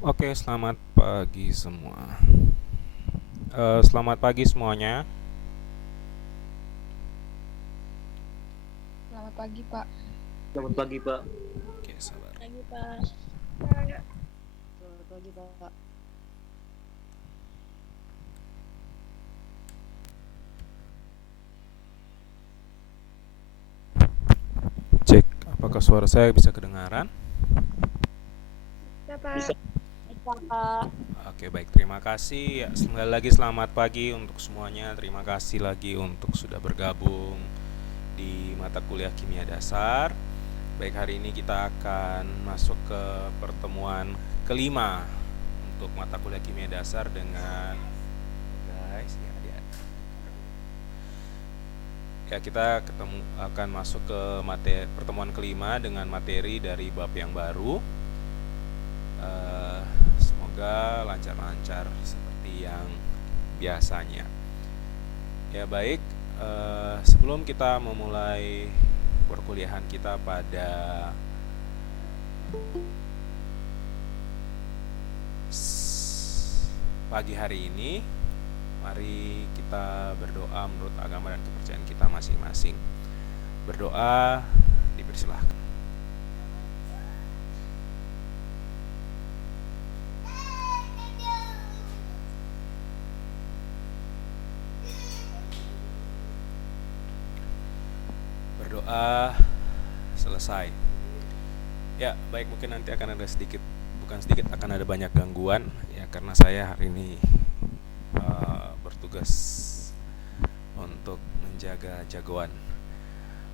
Oke, selamat pagi semua. Selamat pagi semuanya. Selamat pagi, Pak. Selamat pagi, Pak. Oke, sabar. Pagi, Pak. Selamat pagi, Pak. Cek, apakah suara saya bisa kedengaran? Ya, Pak. Bisa. Bisa, Pak. Oke, baik. Terima kasih. Ya, sekali lagi selamat pagi untuk semuanya. Terima kasih lagi untuk sudah bergabung di mata kuliah kimia dasar. Baik, hari ini kita akan masuk ke pertemuan kelima untuk mata kuliah kimia dasar dengan guys, ya kita akan masuk ke pertemuan kelima dengan materi dari bab yang baru. Semoga lancar-lancar seperti yang biasanya. Ya baik, sebelum kita memulai perkuliahan kita pada pagi hari ini, mari kita berdoa menurut agama dan kepercayaan kita masing-masing. Berdoa, dipersilahkan. Berdoa selesai. Ya, baik, mungkin nanti akan ada akan ada banyak gangguan ya karena saya hari ini bertugas untuk menjaga jagoan.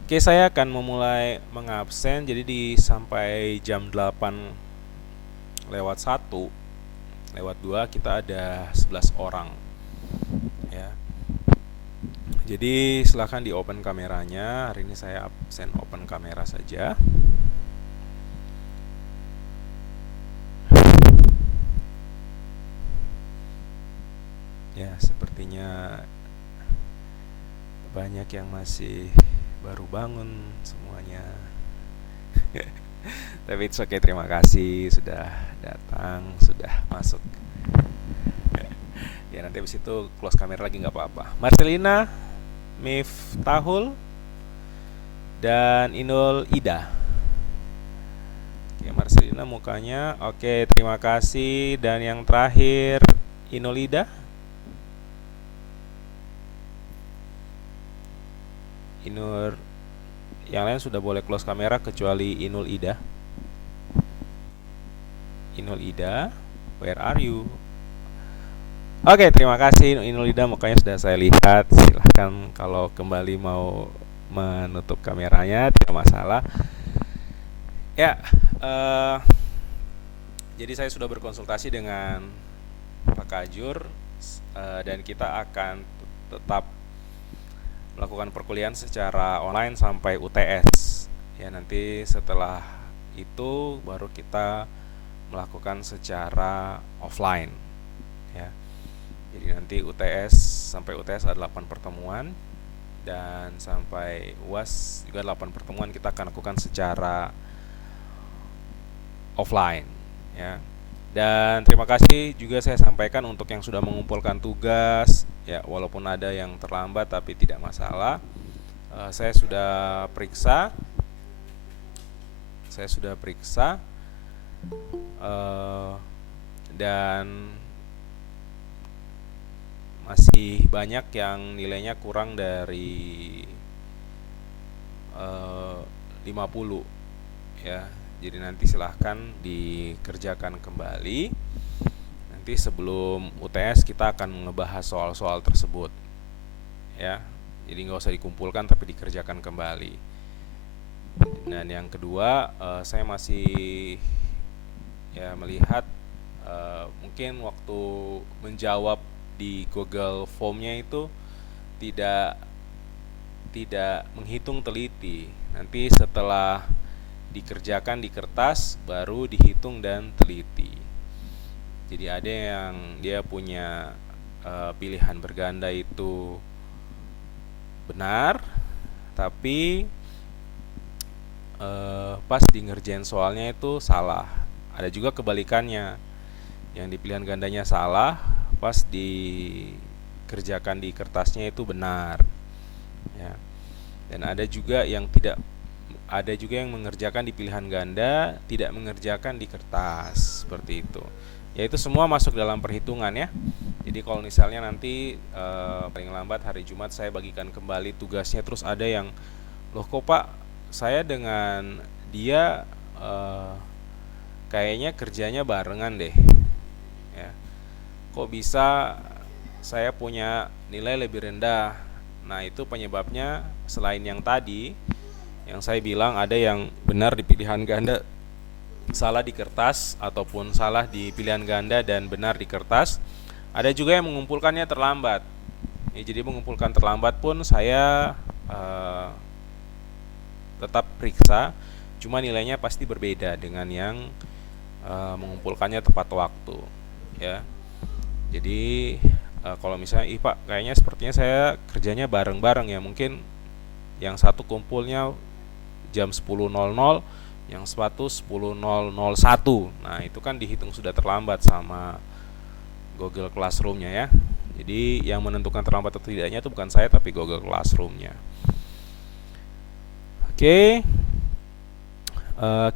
Oke, saya akan memulai mengabsen jadi sampai jam 8 lewat 1 lewat 2 kita ada 11 orang ya. Jadi silahkan di open kameranya. Hari ini saya absen open kamera saja. Ya, sepertinya banyak yang masih baru bangun semuanya. Tapi it's okay, terima kasih sudah datang, sudah masuk. Ya, nanti habis itu close kamera lagi nggak apa-apa. Marcelina, Miftahul, dan Inul Ida. Oke, Marcelina mukanya. Oke, terima kasih. Dan yang terakhir Inul Ida. Inul, yang lain sudah boleh close kamera kecuali Inul Ida. Inul Ida, where are you? Oke, terima kasih Inul Ida, mukanya sudah saya lihat. Silahkan kalau kembali mau menutup kameranya, tidak masalah. Ya, jadi saya sudah berkonsultasi dengan Pak Kajur dan kita akan tetap melakukan perkuliahan secara online sampai UTS. Ya, nanti setelah itu baru kita melakukan secara offline. Ya. Jadi nanti sampai UTS ada 8 pertemuan dan sampai UAS juga 8 pertemuan kita akan lakukan secara offline ya. Dan terima kasih juga saya sampaikan untuk yang sudah mengumpulkan tugas ya, walaupun ada yang terlambat tapi tidak masalah. Saya sudah periksa dan masih banyak yang nilainya kurang dari 50 ya. Jadi nanti silahkan dikerjakan kembali. Nanti sebelum UTS kita akan ngebahas soal-soal tersebut ya. Jadi nggak usah dikumpulkan tapi dikerjakan kembali. Dan yang kedua, saya masih ya melihat mungkin waktu menjawab di Google Form-nya itu tidak menghitung teliti. Nanti setelah dikerjakan di kertas baru dihitung dan teliti. Jadi ada yang dia punya pilihan berganda itu benar, tapi pas di ngerjain soalnya itu salah. Ada juga kebalikannya. yang di pilihan gandanya salah, pas dikerjakan di kertasnya itu benar. Ya. Dan ada juga yang mengerjakan di pilihan ganda, tidak mengerjakan di kertas, seperti itu. Ya, itu semua masuk dalam perhitungan ya. Jadi kalau misalnya nanti paling lambat hari Jumat saya bagikan kembali tugasnya, terus ada yang, loh kok Pak, saya dengan dia kayaknya kerjanya barengan deh, ya. Kok bisa saya punya nilai lebih rendah? Nah, itu penyebabnya selain yang tadi yang saya bilang, ada yang benar di pilihan ganda, salah di kertas, ataupun salah di pilihan ganda dan benar di kertas. Ada juga yang mengumpulkannya terlambat. Ya, jadi mengumpulkan terlambat pun saya tetap periksa, cuma nilainya pasti berbeda dengan yang mengumpulkannya tepat waktu, ya. Jadi kalau misalnya, Pak, kayaknya sepertinya saya kerjanya bareng-bareng ya, mungkin yang satu kumpulnya jam 10.00, yang satu 10.001. Nah, itu kan dihitung sudah terlambat sama Google Classroom-nya ya. Jadi yang menentukan terlambat atau tidaknya itu bukan saya, tapi Google Classroom-nya. Oke.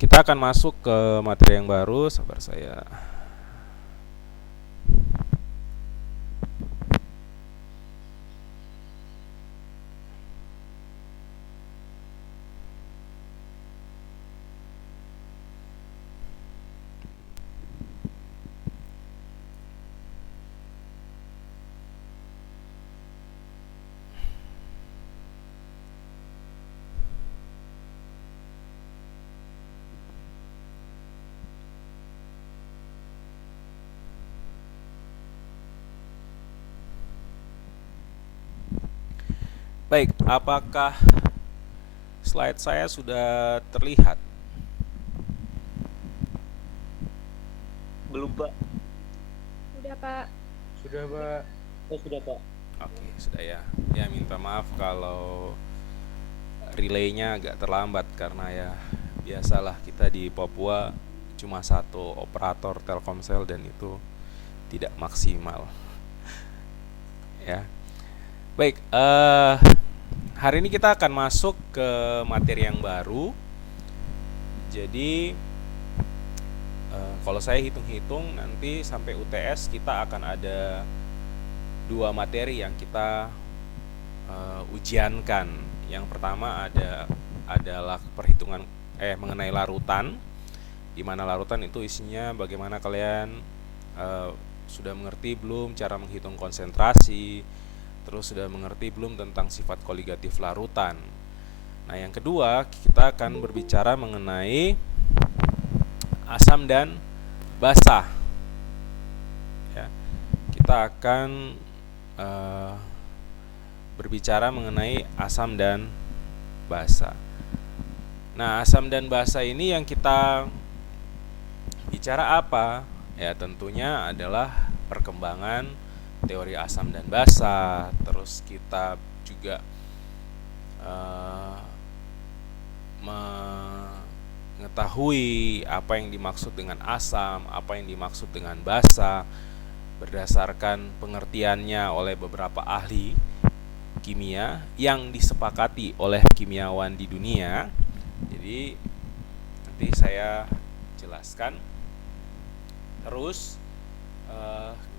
Kita akan masuk ke materi yang baru. Sabar saya. Baik, apakah slide saya sudah terlihat? Belum, Pak. Udah, Pak. Sudah, Pak. Oh, sudah, Pak. Oke, sudah ya. Ya, minta maaf kalau relaynya agak terlambat, karena ya biasalah kita di Papua cuma satu operator Telkomsel dan itu tidak maksimal. Ya. Baik, hari ini kita akan masuk ke materi yang baru. Jadi kalau saya hitung-hitung, nanti sampai UTS kita akan ada 2 materi yang kita ujiankan. Yang pertama adalah perhitungan mengenai larutan, di mana larutan itu isinya bagaimana kalian sudah mengerti belum cara menghitung konsentrasi, terus sudah mengerti belum tentang sifat koligatif larutan. Nah, yang kedua kita akan berbicara mengenai asam dan basa. Ya, kita akan berbicara mengenai asam dan basa. Nah, asam dan basa ini yang kita bicara apa? Ya, tentunya adalah perkembangan teori asam dan basa. Terus kita juga mengetahui apa yang dimaksud dengan asam, apa yang dimaksud dengan basa, berdasarkan pengertiannya oleh beberapa ahli kimia yang disepakati oleh kimiawan di dunia. Jadi nanti saya jelaskan. Terus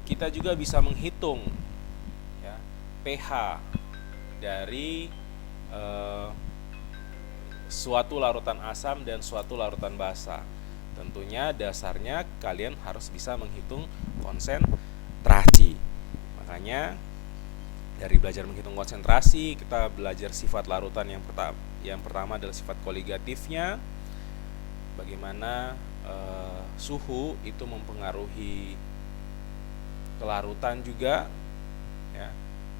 kita juga bisa menghitung ya, pH dari suatu larutan asam dan suatu larutan basa. Tentunya dasarnya kalian harus bisa menghitung konsentrasi. Makanya dari belajar menghitung konsentrasi, kita belajar sifat larutan yang pertama adalah sifat koligatifnya. Bagaimana suhu itu mempengaruhi kelarutan juga ya.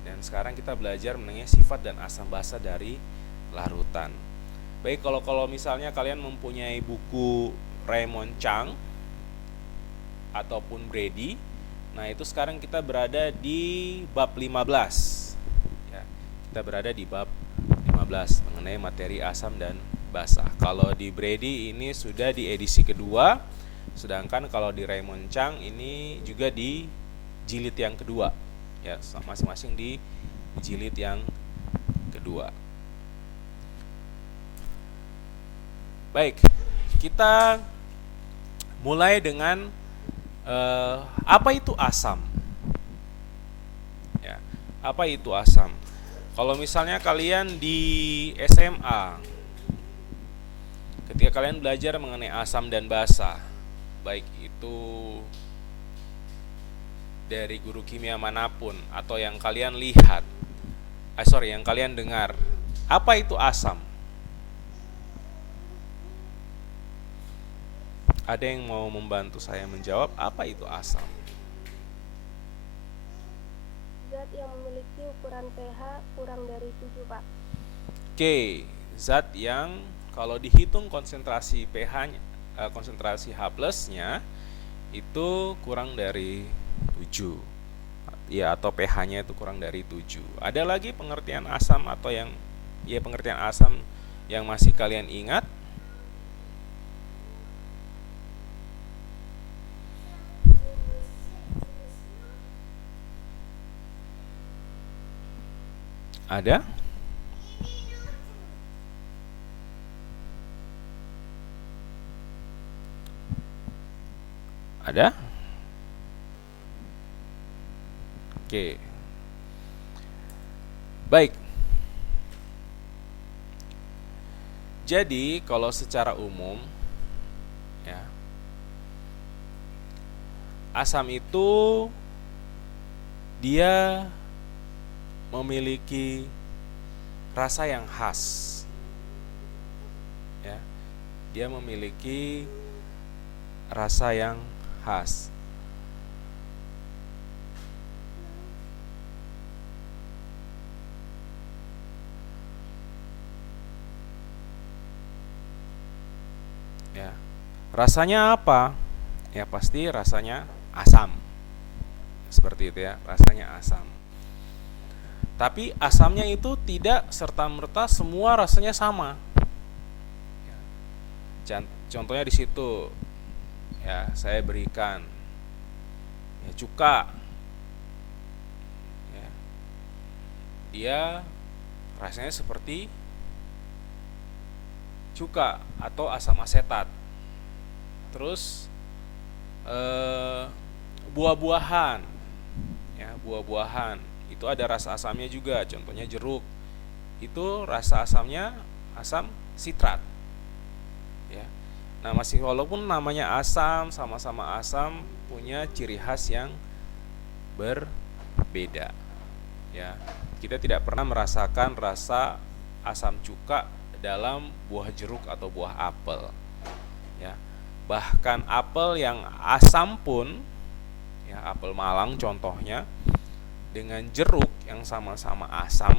Dan sekarang kita belajar mengenai sifat dan asam basa dari larutan. Baik, kalau misalnya kalian mempunyai buku Raymond Chang ataupun Brady, nah itu sekarang kita berada di bab 15 ya. Kita berada di bab 15 mengenai materi asam dan basa. Kalau di Brady ini sudah di edisi kedua, Sedangkan kalau di Raymond Chang ini juga di jilid yang kedua, ya, masing-masing di jilid yang kedua. Baik, kita mulai dengan apa itu asam? Ya, apa itu asam? Kalau misalnya kalian di SMA, ketika kalian belajar mengenai asam dan basa, baik itu dari guru kimia manapun atau yang kalian lihat, yang kalian dengar, apa itu asam? Ada yang mau membantu saya menjawab apa itu asam? Zat yang memiliki ukuran pH kurang dari 7, Pak. Oke, zat yang kalau dihitung konsentrasi pH-nya, konsentrasi H+-nya itu kurang dari 7. Ya, atau pH-nya itu kurang dari 7. Ada lagi pengertian asam atau yang pengertian asam yang masih kalian ingat? Ada? Ada? Oke. Baik. Jadi, kalau secara umum ya, asam itu dia memiliki rasa yang khas. Ya. Dia memiliki rasa yang khas. Ya. Rasanya apa? Ya pasti rasanya asam. Seperti itu ya, rasanya asam. Tapi asamnya itu tidak serta-merta semua rasanya sama. Contohnya di situ ya, saya berikan ya, cuka. Ya. Dia rasanya seperti cuka atau asam asetat. Terus buah-buahan, ya, buah-buahan itu ada rasa asamnya juga. Contohnya jeruk, itu rasa asamnya asam sitrat. Ya. Nah, masih walaupun namanya asam, sama-sama asam, punya ciri khas yang berbeda. Ya, kita tidak pernah merasakan rasa asam cuka dalam buah jeruk atau buah apel. Ya, bahkan apel yang asam pun, ya, apel Malang contohnya, dengan jeruk yang sama-sama asam,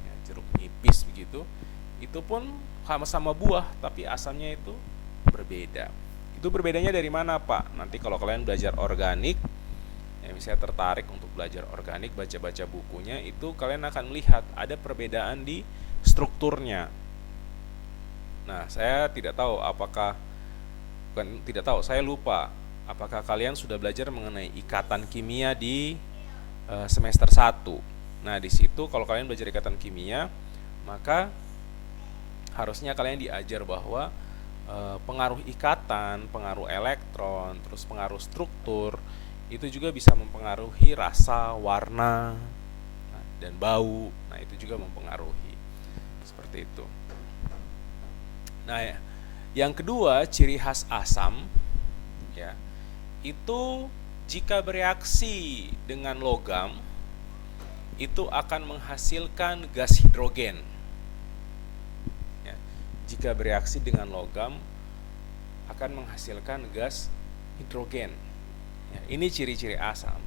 ya, jeruk nipis begitu, itu pun sama-sama buah tapi asamnya itu berbeda. Itu berbedanya dari mana, Pak? Nanti kalau kalian belajar organik, ya, misalnya tertarik untuk belajar organik, baca-baca bukunya, itu kalian akan melihat ada perbedaan di strukturnya. Nah, saya tidak tahu saya lupa apakah kalian sudah belajar mengenai ikatan kimia di semester 1. Nah, di situ kalau kalian belajar ikatan kimia, maka harusnya kalian diajar bahwa pengaruh ikatan, pengaruh elektron, terus pengaruh struktur itu juga bisa mempengaruhi rasa, warna, dan bau. Nah, itu juga mempengaruhi. Seperti itu. Nah, ya, yang kedua, ciri khas asam, ya, itu jika bereaksi dengan logam itu akan menghasilkan gas hidrogen. Ya, jika bereaksi dengan logam akan menghasilkan gas hidrogen. Ya, ini ciri-ciri asam.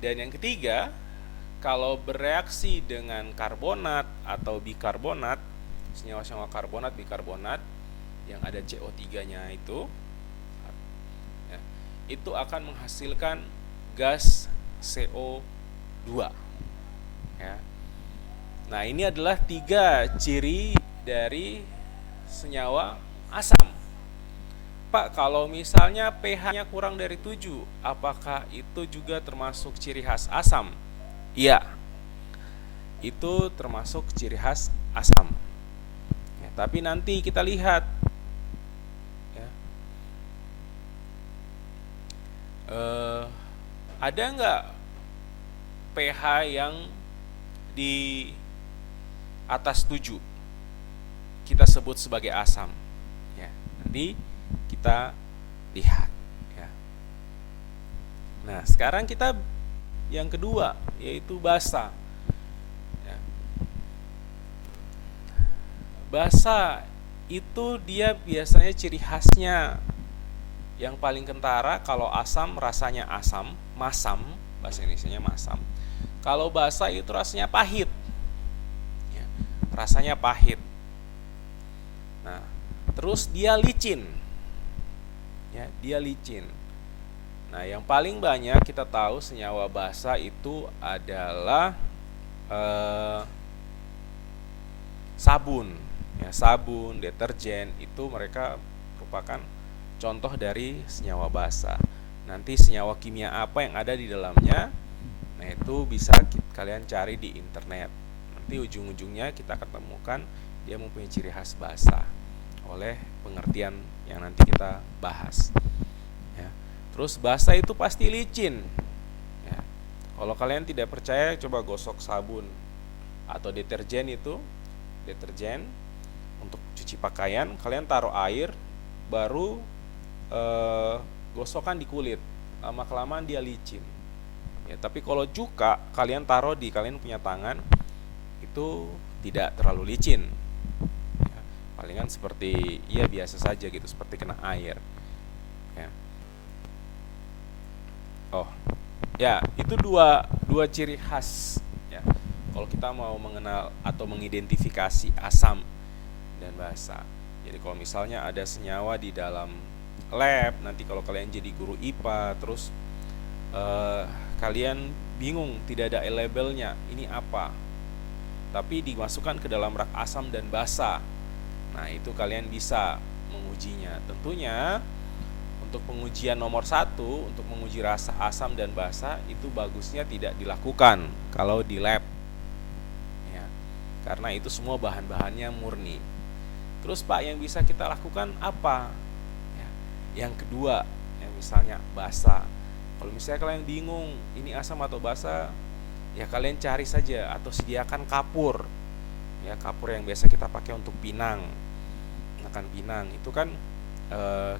Dan yang ketiga, kalau bereaksi dengan karbonat atau bikarbonat, senyawa-senyawa karbonat, bikarbonat yang ada CO3-nya itu, ya, itu akan menghasilkan gas CO2. Ya. Nah, ini adalah 3 ciri dari senyawa asam. Pak, kalau misalnya pH-nya kurang dari 7, apakah itu juga termasuk ciri khas asam? Iya, itu termasuk ciri khas asam. Ya, tapi nanti kita lihat ya, ada nggak pH yang di atas 7 kita sebut sebagai asam. Ya, nanti kita lihat ya. Nah, sekarang kita yang kedua yaitu basa. Ya. Basa itu dia biasanya ciri khasnya yang paling kentara. Kalau asam rasanya asam, masam, bahasa Indonesianya masam. Kalau basa itu rasanya pahit. Ya, rasanya pahit. Nah, terus dia licin. Ya, dia licin. Nah, yang paling banyak kita tahu senyawa basa itu adalah sabun. Ya, sabun, deterjen itu mereka merupakan contoh dari senyawa basa. Nanti senyawa kimia apa yang ada di dalamnya, nah itu bisa kalian cari di internet. Nanti ujung-ujungnya kita ketemukan dia mempunyai ciri khas basa oleh pengertian yang nanti kita bahas. Ya. Terus basa itu pasti licin. Ya. Kalau kalian tidak percaya, coba gosok sabun atau deterjen itu, deterjen untuk cuci pakaian, kalian taruh air, baru gosokkan di kulit. Lama-kelamaan dia licin. Ya, tapi kalau cuka kalian taruh di kalian punya tangan, itu tidak terlalu licin. Palingan seperti ya biasa saja gitu, seperti kena air ya. Oh ya, itu dua ciri khas ya kalau kita mau mengenal atau mengidentifikasi asam dan basa. Jadi kalau misalnya ada senyawa di dalam lab, nanti kalau kalian jadi guru IPA terus kalian bingung, tidak ada labelnya ini apa, tapi dimasukkan ke dalam rak asam dan basa. Nah, itu kalian bisa mengujinya. Tentunya untuk pengujian nomor 1, untuk menguji rasa asam dan basa, itu bagusnya tidak dilakukan kalau di lab ya, karena itu semua bahan-bahannya murni. Terus Pak, yang bisa kita lakukan apa ya, yang kedua, yang misalnya basa. Kalau misalnya kalian bingung ini asam atau basa, ya kalian cari saja atau sediakan kapur. Ya, kapur yang biasa kita pakai untuk pinang, makan pinang itu kan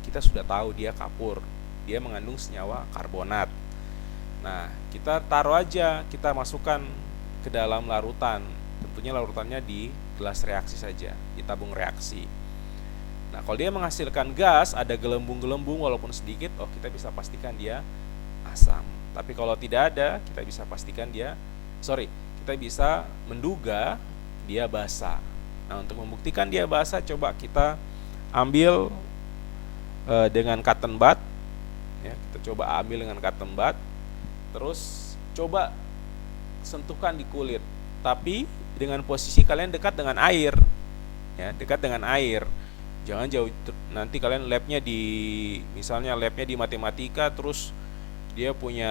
kita sudah tahu dia kapur, dia mengandung senyawa karbonat. Nah, kita taruh aja, kita masukkan ke dalam larutan, tentunya larutannya di gelas reaksi saja, di tabung reaksi. Nah, kalau dia menghasilkan gas, ada gelembung-gelembung walaupun sedikit, oh kita bisa pastikan dia asam. Tapi kalau tidak ada, kita bisa pastikan kita bisa menduga dia basa. Nah, untuk membuktikan dia basa, coba kita ambil dengan cotton bud. Ya, kita coba ambil dengan cotton bud, terus coba sentuhkan di kulit, tapi dengan posisi kalian dekat dengan air. Ya, dekat dengan air. Jangan jauh. Nanti kalian labnya misalnya labnya di matematika, terus dia punya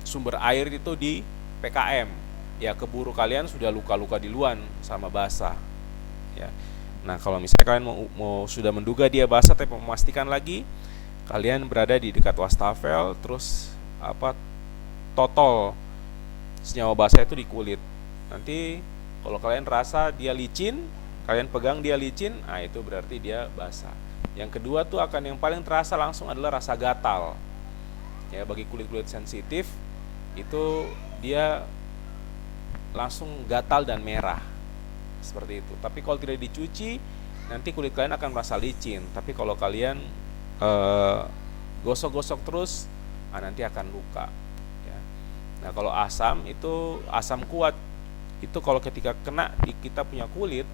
sumber air itu di PKM. Ya, keburu kalian sudah luka-luka duluan sama basa. Ya. Nah, kalau misalnya kalian mau sudah menduga dia basa tapi memastikan lagi, kalian berada di dekat wastafel, terus totol senyawa basa itu di kulit. Nanti kalau kalian rasa dia licin, kalian pegang dia licin, nah itu berarti dia basa. Yang kedua tuh akan yang paling terasa langsung adalah rasa gatal. Ya, bagi kulit-kulit sensitif itu dia langsung gatal dan merah seperti itu. Tapi kalau tidak dicuci, nanti kulit kalian akan merasa licin. Tapi kalau kalian gosok-gosok terus, nanti akan luka ya. Nah, kalau asam itu asam kuat, itu kalau ketika kena di kita punya kulit,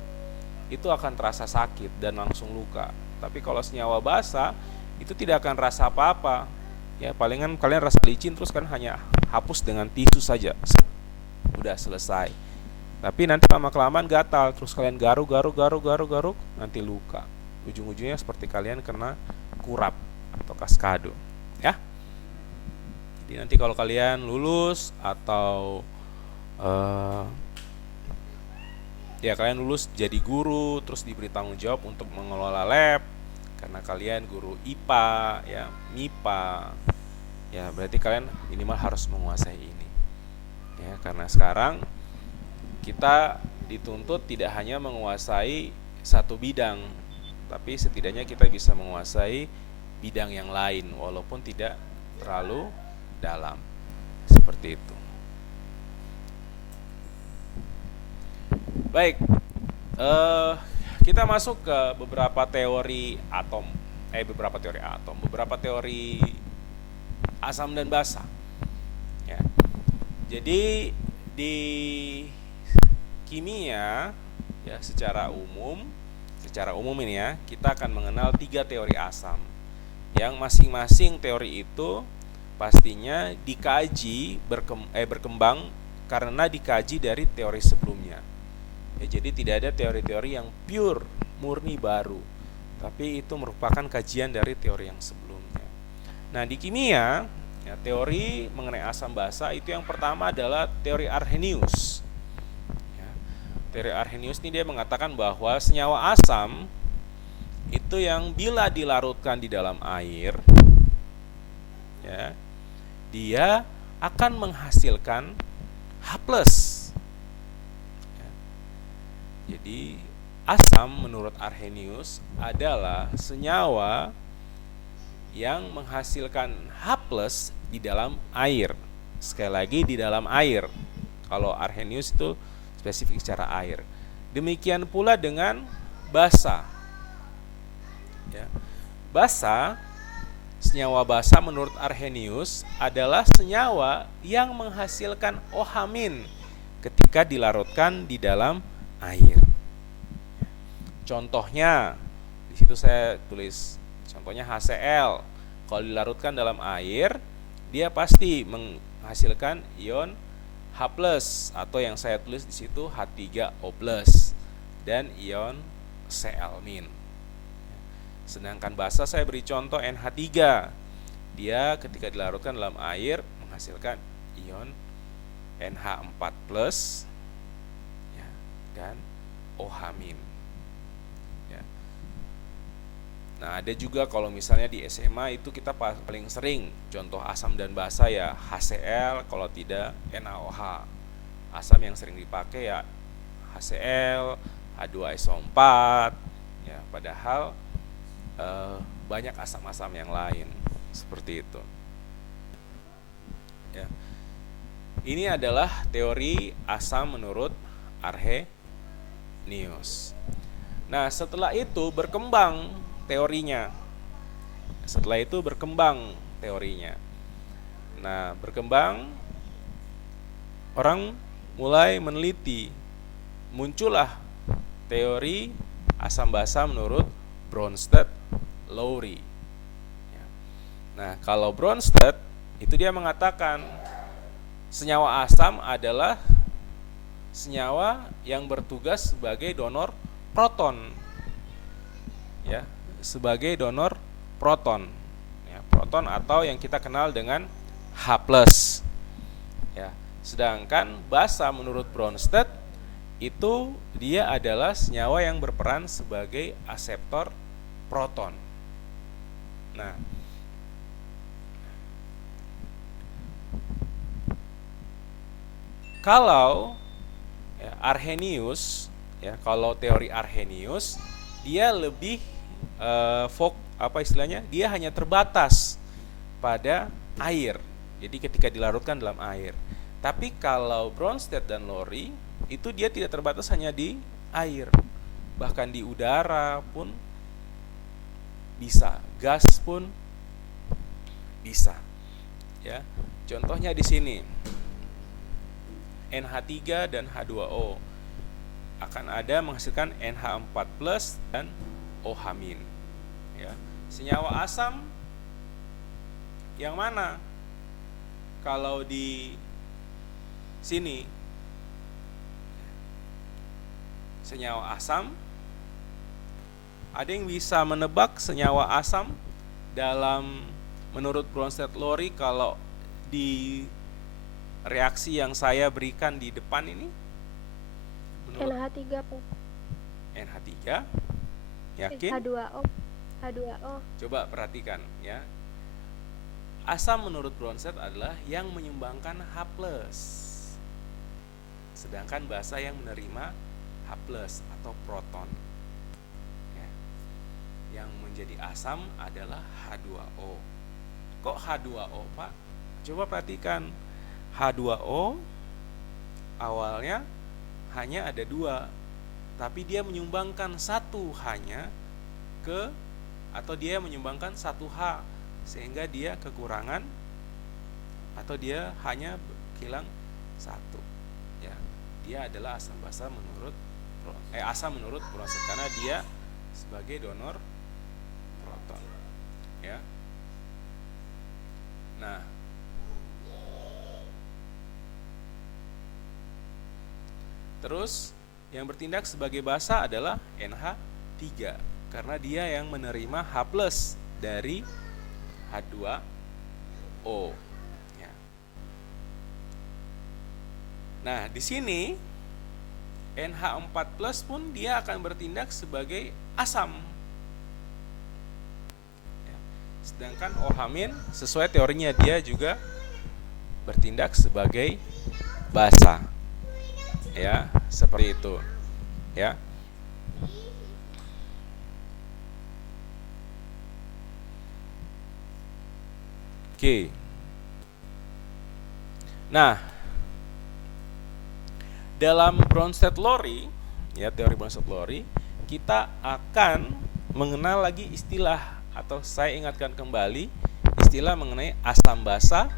itu akan terasa sakit dan langsung luka. Tapi kalau senyawa basa itu tidak akan rasa apa-apa ya, palingan kalian rasa licin terus kan hanya hapus dengan tisu saja, udah selesai. Tapi nanti lama-kelamaan gatal, terus kalian garuk, nanti luka. Ujung-ujungnya seperti kalian kena kurap atau kaskado, ya. Jadi nanti kalau kalian lulus atau ya kalian lulus jadi guru, terus diberi tanggung jawab untuk mengelola lab, karena kalian guru IPA, ya MIPA, ya berarti kalian minimal harus menguasai ini, ya. Karena sekarang kita dituntut tidak hanya menguasai satu bidang, tapi setidaknya kita bisa menguasai bidang yang lain walaupun tidak terlalu dalam, seperti itu. Baik, kita masuk ke beberapa teori beberapa teori asam dan basa, ya. Jadi di kimia, ya, secara umum ini, ya, kita akan mengenal 3 teori asam, yang masing-masing teori itu pastinya dikaji berkembang karena dikaji dari teori sebelumnya. Ya, jadi tidak ada teori-teori yang pure, murni baru, tapi itu merupakan kajian dari teori yang sebelumnya. Nah, di kimia, ya, teori mengenai asam basa itu yang pertama adalah teori Arrhenius. Ya, teori Arrhenius ini dia mengatakan bahwa senyawa asam itu yang bila dilarutkan di dalam air, ya, dia akan menghasilkan H+. Jadi asam menurut Arrhenius adalah senyawa yang menghasilkan H+ di dalam air. Sekali lagi, di dalam air. Kalau Arrhenius itu spesifik secara air. Demikian pula dengan basa. Ya. Basa, senyawa basa menurut Arrhenius adalah senyawa yang menghasilkan OH- ketika dilarutkan di dalam air. Contohnya di situ saya tulis, contohnya HCl. Kalau dilarutkan dalam air, dia pasti menghasilkan ion H+ atau yang saya tulis di situ H3O+ dan ion Cl-. Sedangkan basa saya beri contoh NH3. Dia ketika dilarutkan dalam air menghasilkan ion NH4+, dan OH-. Ya. Nah, ada juga kalau misalnya di SMA itu kita paling sering contoh asam dan basa, ya HCl, kalau tidak NaOH. Asam yang sering dipakai ya HCl, H2SO4, ya, padahal banyak asam-asam yang lain seperti itu. Ya. Ini adalah teori asam menurut Arrhenius. Nah, setelah itu berkembang teorinya. Nah, berkembang, orang mulai meneliti. Muncullah teori asam basa menurut Bronsted-Lowry. Nah, kalau Bronsted itu dia mengatakan senyawa asam adalah senyawa yang bertugas sebagai donor proton, ya, sebagai donor proton, ya, proton atau yang kita kenal dengan H+. Ya, sedangkan basa menurut Bronsted itu dia adalah senyawa yang berperan sebagai aseptor proton. Nah, kalau Arrhenius, ya, kalau teori Arrhenius dia lebih dia hanya terbatas pada air. Jadi ketika dilarutkan dalam air. Tapi kalau Bronsted dan Lowry itu dia tidak terbatas hanya di air, bahkan di udara pun bisa, gas pun bisa. Ya, contohnya di sini. NH3 dan H2O akan ada menghasilkan NH4+ dan OH-. Ya. Senyawa asam yang mana? Kalau di sini senyawa asam. Ada yang bisa menebak senyawa asam dalam menurut Bronsted-Lowry kalau di reaksi yang saya berikan di depan ini? Menurut NH3 Pak. NH3, yakin? H2O. H2O. Coba perhatikan ya. Asam menurut Bronsted adalah yang menyumbangkan H+. Sedangkan basa yang menerima H+ atau proton. Ya. Yang menjadi asam adalah H2O. Kok H2O, Pak? Coba perhatikan. H2O awalnya hanya ada 2, tapi dia menyumbangkan 1 hanya ke, atau dia menyumbangkan 1 H, sehingga dia kekurangan atau dia hanya hilang 1. Ya, dia adalah asam basa menurut asam menurut Bronsted karena dia sebagai donor proton. Ya. Nah, terus yang bertindak sebagai basa adalah NH3 karena dia yang menerima H+ dari H2O. Ya. Nah, di sini NH4+ pun dia akan bertindak sebagai asam. Ya. Sedangkan OH- sesuai teorinya dia juga bertindak sebagai basa. Ya, seperti itu. Ya. Oke. Nah, dalam Bronsted-Lowry, ya teori Bronsted-Lowry, kita akan mengenal lagi istilah atau saya ingatkan kembali istilah mengenai asam basa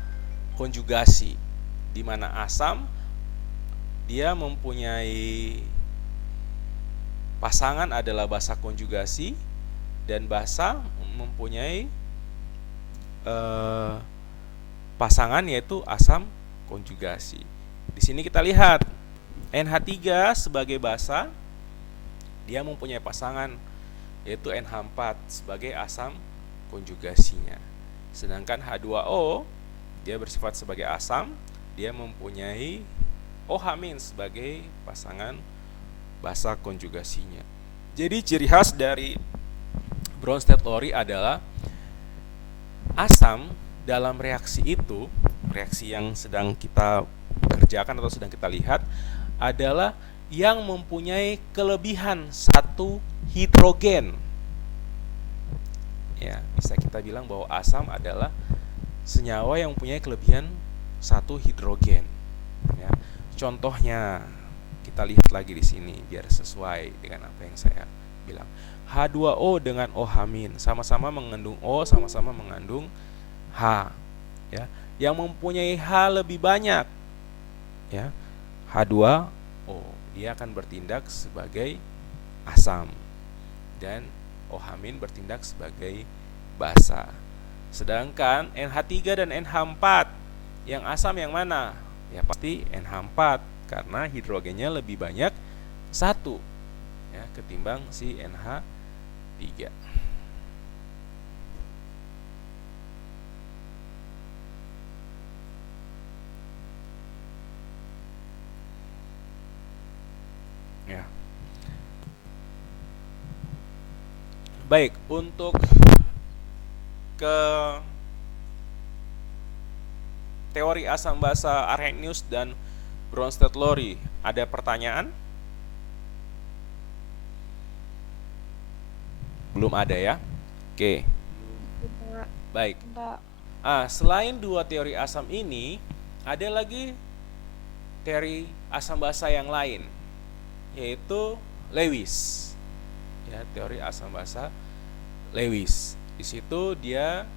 konjugasi, di mana asam dia mempunyai pasangan adalah basa konjugasi dan basa mempunyai pasangan yaitu asam konjugasi. Di sini kita lihat NH3 sebagai basa dia mempunyai pasangan yaitu NH4 sebagai asam konjugasinya. Sedangkan H2O dia bersifat sebagai asam, dia mempunyai OH- sebagai pasangan basa konjugasinya. Jadi ciri khas dari Bronsted-Lowry adalah asam dalam reaksi itu, reaksi yang sedang kita kerjakan atau sedang kita lihat adalah yang mempunyai kelebihan 1 hidrogen. Ya, bisa kita bilang bahwa asam adalah senyawa yang mempunyai kelebihan 1 hidrogen. Ya. Contohnya kita lihat lagi di sini biar sesuai dengan apa yang saya bilang. H2O dengan OH- sama-sama mengandung O, sama-sama mengandung H. Ya, yang mempunyai H lebih banyak, ya H2O, dia akan bertindak sebagai asam dan OH- bertindak sebagai basa. Sedangkan NH3 dan NH4 yang asam yang mana? Ya pasti NH4 karena hidrogennya lebih banyak 1 ya ketimbang si NH3. Ya. Baik, untuk ke teori asam basa Arrhenius dan Bronsted-Lowry, ada pertanyaan? Belum ada ya? Oke. Baik. Selain 2 teori asam ini, ada lagi teori asam basa yang lain, yaitu Lewis. Ya, teori asam basa Lewis. Di situ dia,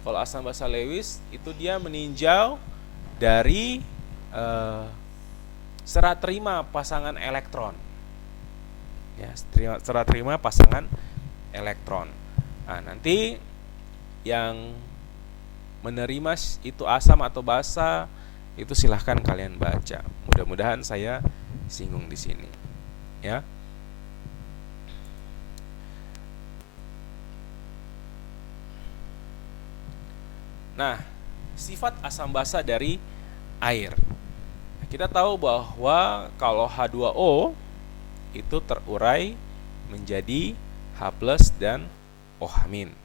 kalau asam basa Lewis itu dia meninjau dari serat terima pasangan elektron. Ya, serat terima pasangan elektron. Nah, nanti yang menerima itu asam atau basa itu silahkan kalian baca. Mudah-mudahan saya singgung di sini. Ya. Nah, sifat asam basa dari air. Nah, kita tahu bahwa kalau H2O itu terurai menjadi H+ dan OH-.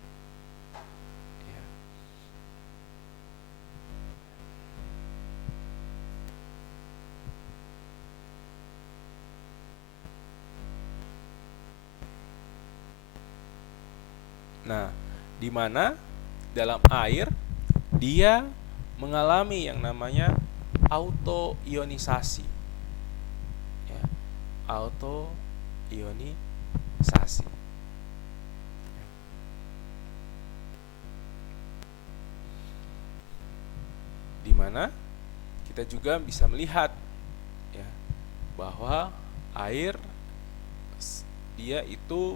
Ya. Nah, di mana dalam air dia mengalami yang namanya autoionisasi. Ya, autoionisasi. Di mana kita juga bisa melihat ya bahwa air dia itu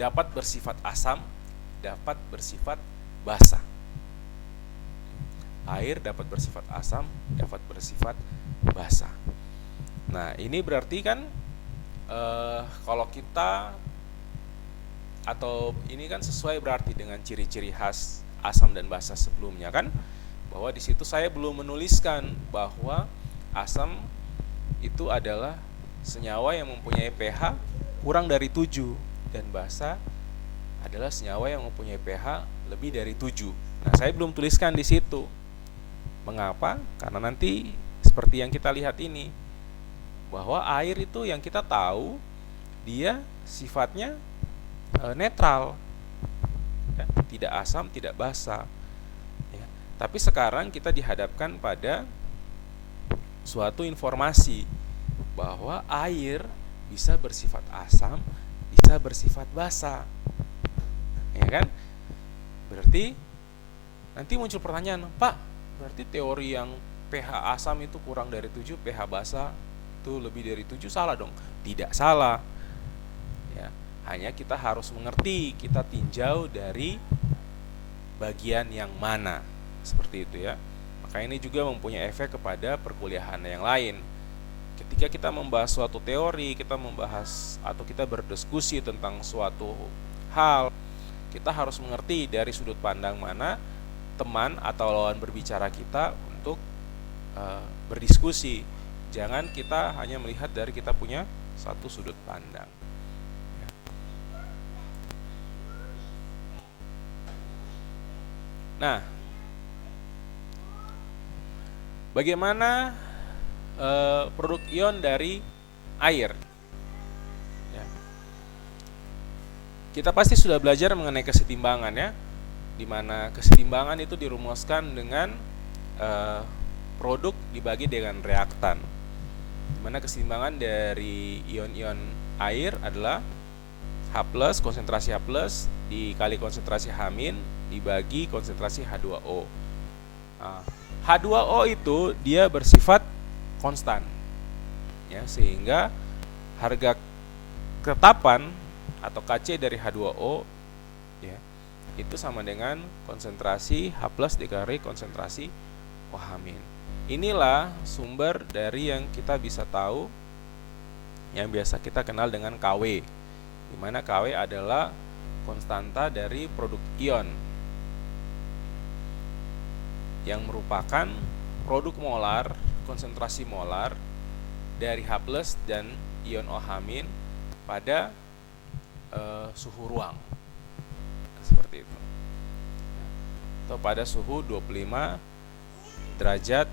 dapat bersifat asam, dapat bersifat basa. Air dapat bersifat asam, dapat bersifat basa. Nah, ini berarti kan kalau kita atau ini kan sesuai berarti dengan ciri-ciri khas asam dan basa sebelumnya kan, bahwa di situ saya belum menuliskan bahwa asam itu adalah senyawa yang mempunyai pH kurang dari 7 dan basa adalah senyawa yang mempunyai pH lebih dari 7. Nah, saya belum tuliskan di situ. Mengapa? Karena nanti seperti yang kita lihat ini, bahwa air itu yang kita tahu dia sifatnya netral, ya, tidak asam, tidak basa. Ya. Tapi sekarang kita dihadapkan pada suatu informasi bahwa air bisa bersifat asam, bisa bersifat basa, ya kan? Berarti nanti muncul pertanyaan, Pak, berarti teori yang pH asam itu kurang dari 7, pH basa itu lebih dari 7 salah dong? Tidak salah. Ya, hanya kita harus mengerti, kita tinjau dari bagian yang mana, seperti itu ya. Maka ini juga mempunyai efek kepada perkuliahan yang lain. Ketika kita membahas suatu teori, kita membahas atau kita berdiskusi tentang suatu hal, kita harus mengerti dari sudut pandang mana teman atau lawan berbicara kita untuk berdiskusi. Jangan kita hanya melihat dari kita punya satu sudut pandang. Nah, bagaimana produk ion dari air? Ya. Kita pasti sudah belajar mengenai kesetimbangan ya, di mana kesetimbangan itu dirumuskan dengan produk dibagi dengan reaktan. Di mana kesetimbangan dari ion-ion air adalah H+, konsentrasi H+, dikali konsentrasi H- dibagi konsentrasi H2O. Nah, H2O itu dia bersifat konstan, ya, sehingga harga ketetapan atau Kc dari H2O ya, itu sama dengan konsentrasi H+ dikali konsentrasi OH-. Inilah sumber dari yang kita bisa tahu yang biasa kita kenal dengan Kw, di mana Kw adalah konstanta dari produk ion yang merupakan produk molar, konsentrasi molar dari H+ dan ion OH- pada suhu ruang, seperti itu, atau pada suhu 25 derajat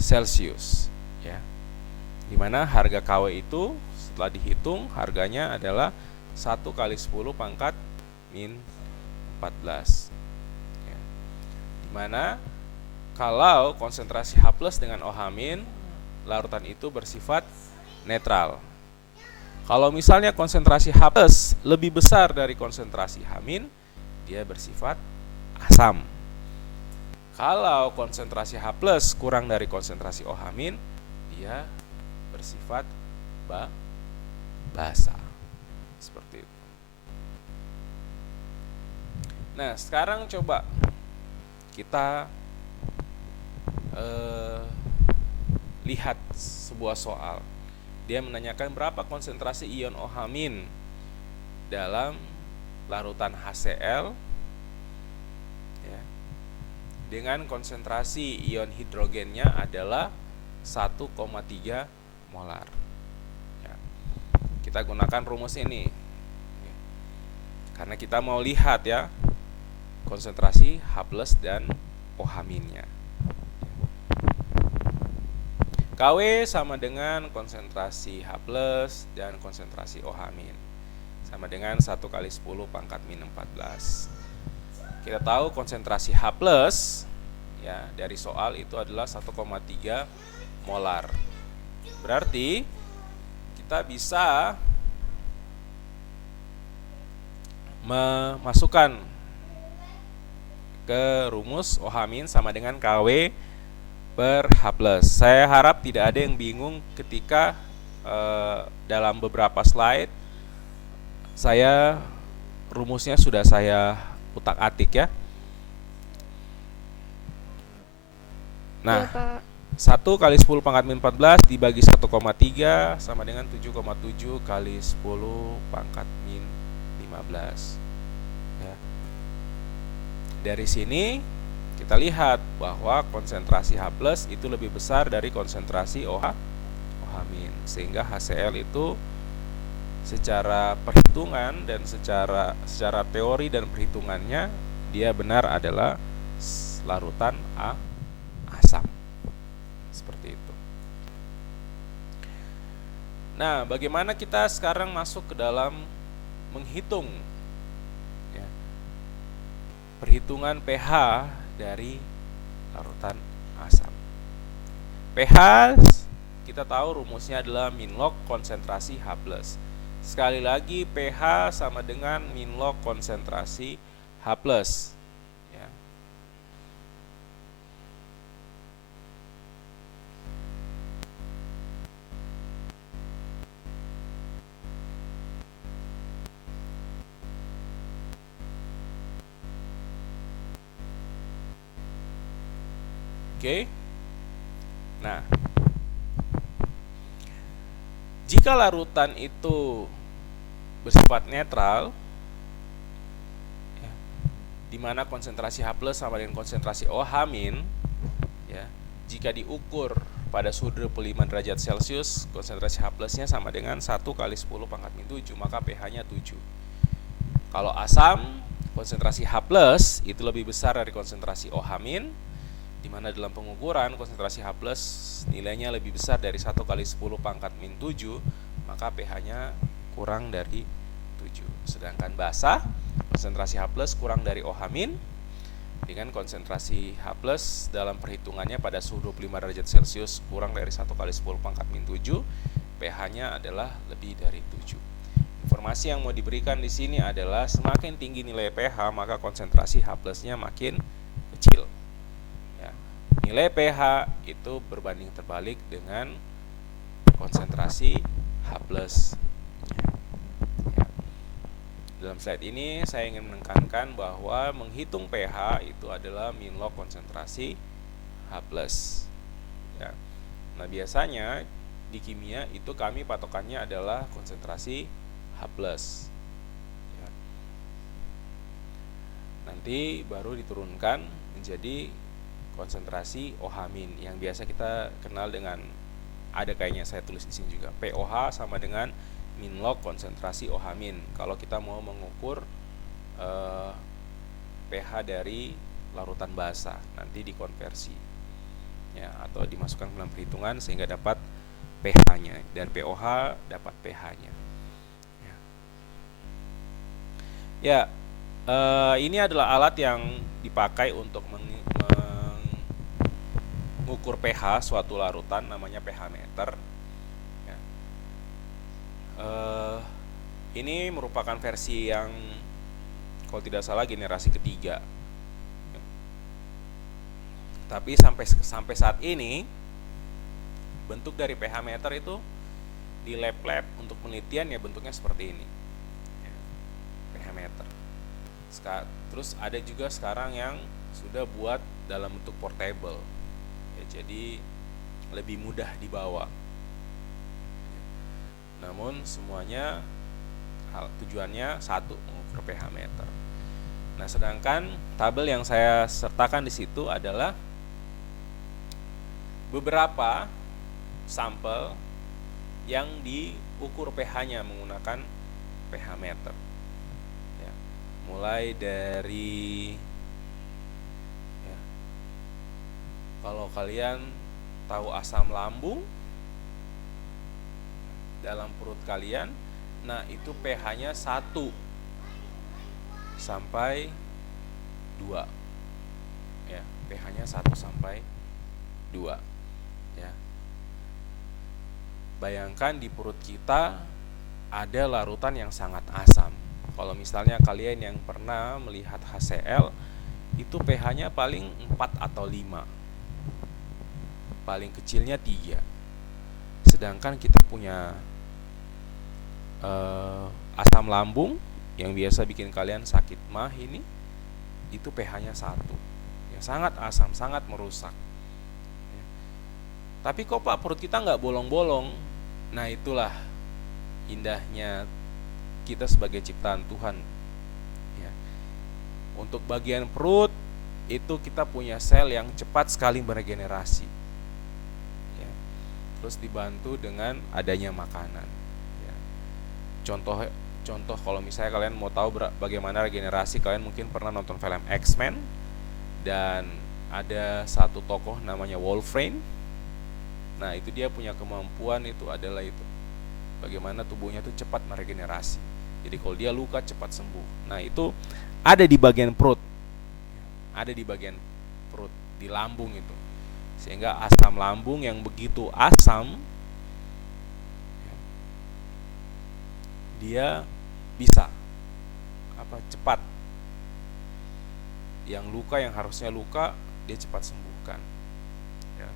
Celcius ya, dimana harga Kw itu setelah dihitung harganya adalah 1 kali 10 pangkat min 14 ya. Dimana kalau konsentrasi H+ dengan OH- larutan itu bersifat netral. Kalau misalnya konsentrasi H+ lebih besar dari konsentrasi H-, dia bersifat asam. Kalau konsentrasi H+ kurang dari konsentrasi OH-, dia bersifat basa. Seperti itu. Nah, sekarang coba kita lihat sebuah soal. Dia menanyakan berapa konsentrasi ion OH- dalam larutan HCl ya, dengan konsentrasi ion hidrogennya adalah 1,3 molar. Ya. Kita gunakan rumus ini karena kita mau lihat ya konsentrasi H+ dan OH-nya. KW sama dengan konsentrasi H+ dan konsentrasi OH- sama dengan 1 kali 10 pangkat min 14. Kita tahu konsentrasi H+ ya dari soal itu adalah 1,3 molar. Berarti kita bisa memasukkan ke rumus OH- sama dengan KW per H+. Saya harap tidak ada yang bingung ketika dalam beberapa slide rumusnya sudah saya utak-atik ya. Nah, Ya, Pak. 1 kali 10 pangkat min 14 dibagi 1,3 sama dengan 7,7 kali 10 pangkat min 15 ya. Dari sini kita lihat bahwa konsentrasi H+ itu lebih besar dari konsentrasi OH-, sehingga HCl itu secara perhitungan dan secara teori dan perhitungannya dia benar adalah larutan asam. Seperti itu. Nah, bagaimana kita sekarang masuk ke dalam menghitung ya, perhitungan pH dari larutan asam. pH kita tahu rumusnya adalah min log konsentrasi H+. Sekali lagi pH sama dengan min log konsentrasi H+. Ya. Oke. Nah, jika larutan itu bersifat netral, ya, di mana konsentrasi H+ sama dengan konsentrasi OH-, ya, jika diukur pada suhu 25 derajat Celcius, konsentrasi H+-nya sama dengan 1 kali 10 pangkat min 7, maka pH-nya 7. Kalau asam, konsentrasi H+ itu lebih besar dari konsentrasi OH-, di mana dalam pengukuran konsentrasi H+ nilainya lebih besar dari 1 kali 10 pangkat min 7, maka pH-nya kurang dari 7. Sedangkan basa, konsentrasi H+ kurang dari OH- dengan konsentrasi H+ dalam perhitungannya pada suhu 25 derajat Celcius kurang dari 1 kali 10 pangkat min 7, pH-nya adalah lebih dari 7. Informasi yang mau diberikan di sini adalah semakin tinggi nilai pH, maka konsentrasi H+-nya makin kecil. Nilai pH itu berbanding terbalik dengan konsentrasi H+. Ya. Dalam slide ini saya ingin menekankan bahwa menghitung pH itu adalah min log konsentrasi H+. Ya. Nah, biasanya di kimia itu kami patokannya adalah konsentrasi H+. Ya. Nanti baru diturunkan menjadi konsentrasi OH- yang biasa kita kenal dengan, ada kayaknya saya tulis di sini juga, POH sama dengan min log konsentrasi OH-. Kalau kita mau mengukur pH dari larutan basa, nanti dikonversi ya, atau dimasukkan ke dalam perhitungan sehingga dapat pH-nya, dan POH dapat pH-nya. Ya, ini adalah alat yang dipakai untuk mengukur pH suatu larutan, namanya pH meter. Ya. Ini merupakan versi yang kalau tidak salah generasi ketiga. Ya. Tapi sampai saat ini bentuk dari pH meter itu di lab-lab untuk penelitian ya bentuknya seperti ini. Ya. pH meter. Terus ada juga sekarang yang sudah buat dalam bentuk portable. Jadi lebih mudah dibawa. Namun semuanya tujuannya satu, mengukur pH meter. Nah, sedangkan tabel yang saya sertakan di situ adalah beberapa sampel yang diukur pH-nya menggunakan pH meter. Ya, mulai dari ya, kalau kalian tahu asam lambung dalam perut kalian, nah itu pH-nya 1 sampai 2. Ya, pH-nya 1 sampai 2. Ya. Bayangkan di perut kita ada larutan yang sangat asam. Kalau misalnya kalian yang pernah melihat HCl, itu pH-nya paling 4 atau 5. Paling kecilnya 3. Sedangkan kita punya asam lambung yang biasa bikin kalian sakit mah ini, itu pH-nya 1. Ya, sangat asam, sangat merusak. Ya. Tapi kok Pak perut kita nggak bolong-bolong? Nah, itulah indahnya kita sebagai ciptaan Tuhan. Ya. Untuk bagian perut itu kita punya sel yang cepat sekali beregenerasi. Ya. Terus dibantu dengan adanya makanan. Ya. Contoh kalau misalnya kalian mau tahu bagaimana regenerasi, kalian mungkin pernah nonton film X-Men dan ada satu tokoh namanya Wolverine. Nah, itu dia punya kemampuan itu adalah itu, bagaimana tubuhnya itu cepat meregenerasi. Jadi kalau dia luka cepat sembuh. Nah, itu ada di bagian perut. Ada di bagian perut, di lambung itu. Sehingga asam lambung yang begitu asam, dia bisa cepat, yang luka yang harusnya luka dia cepat sembuhkan. Ya.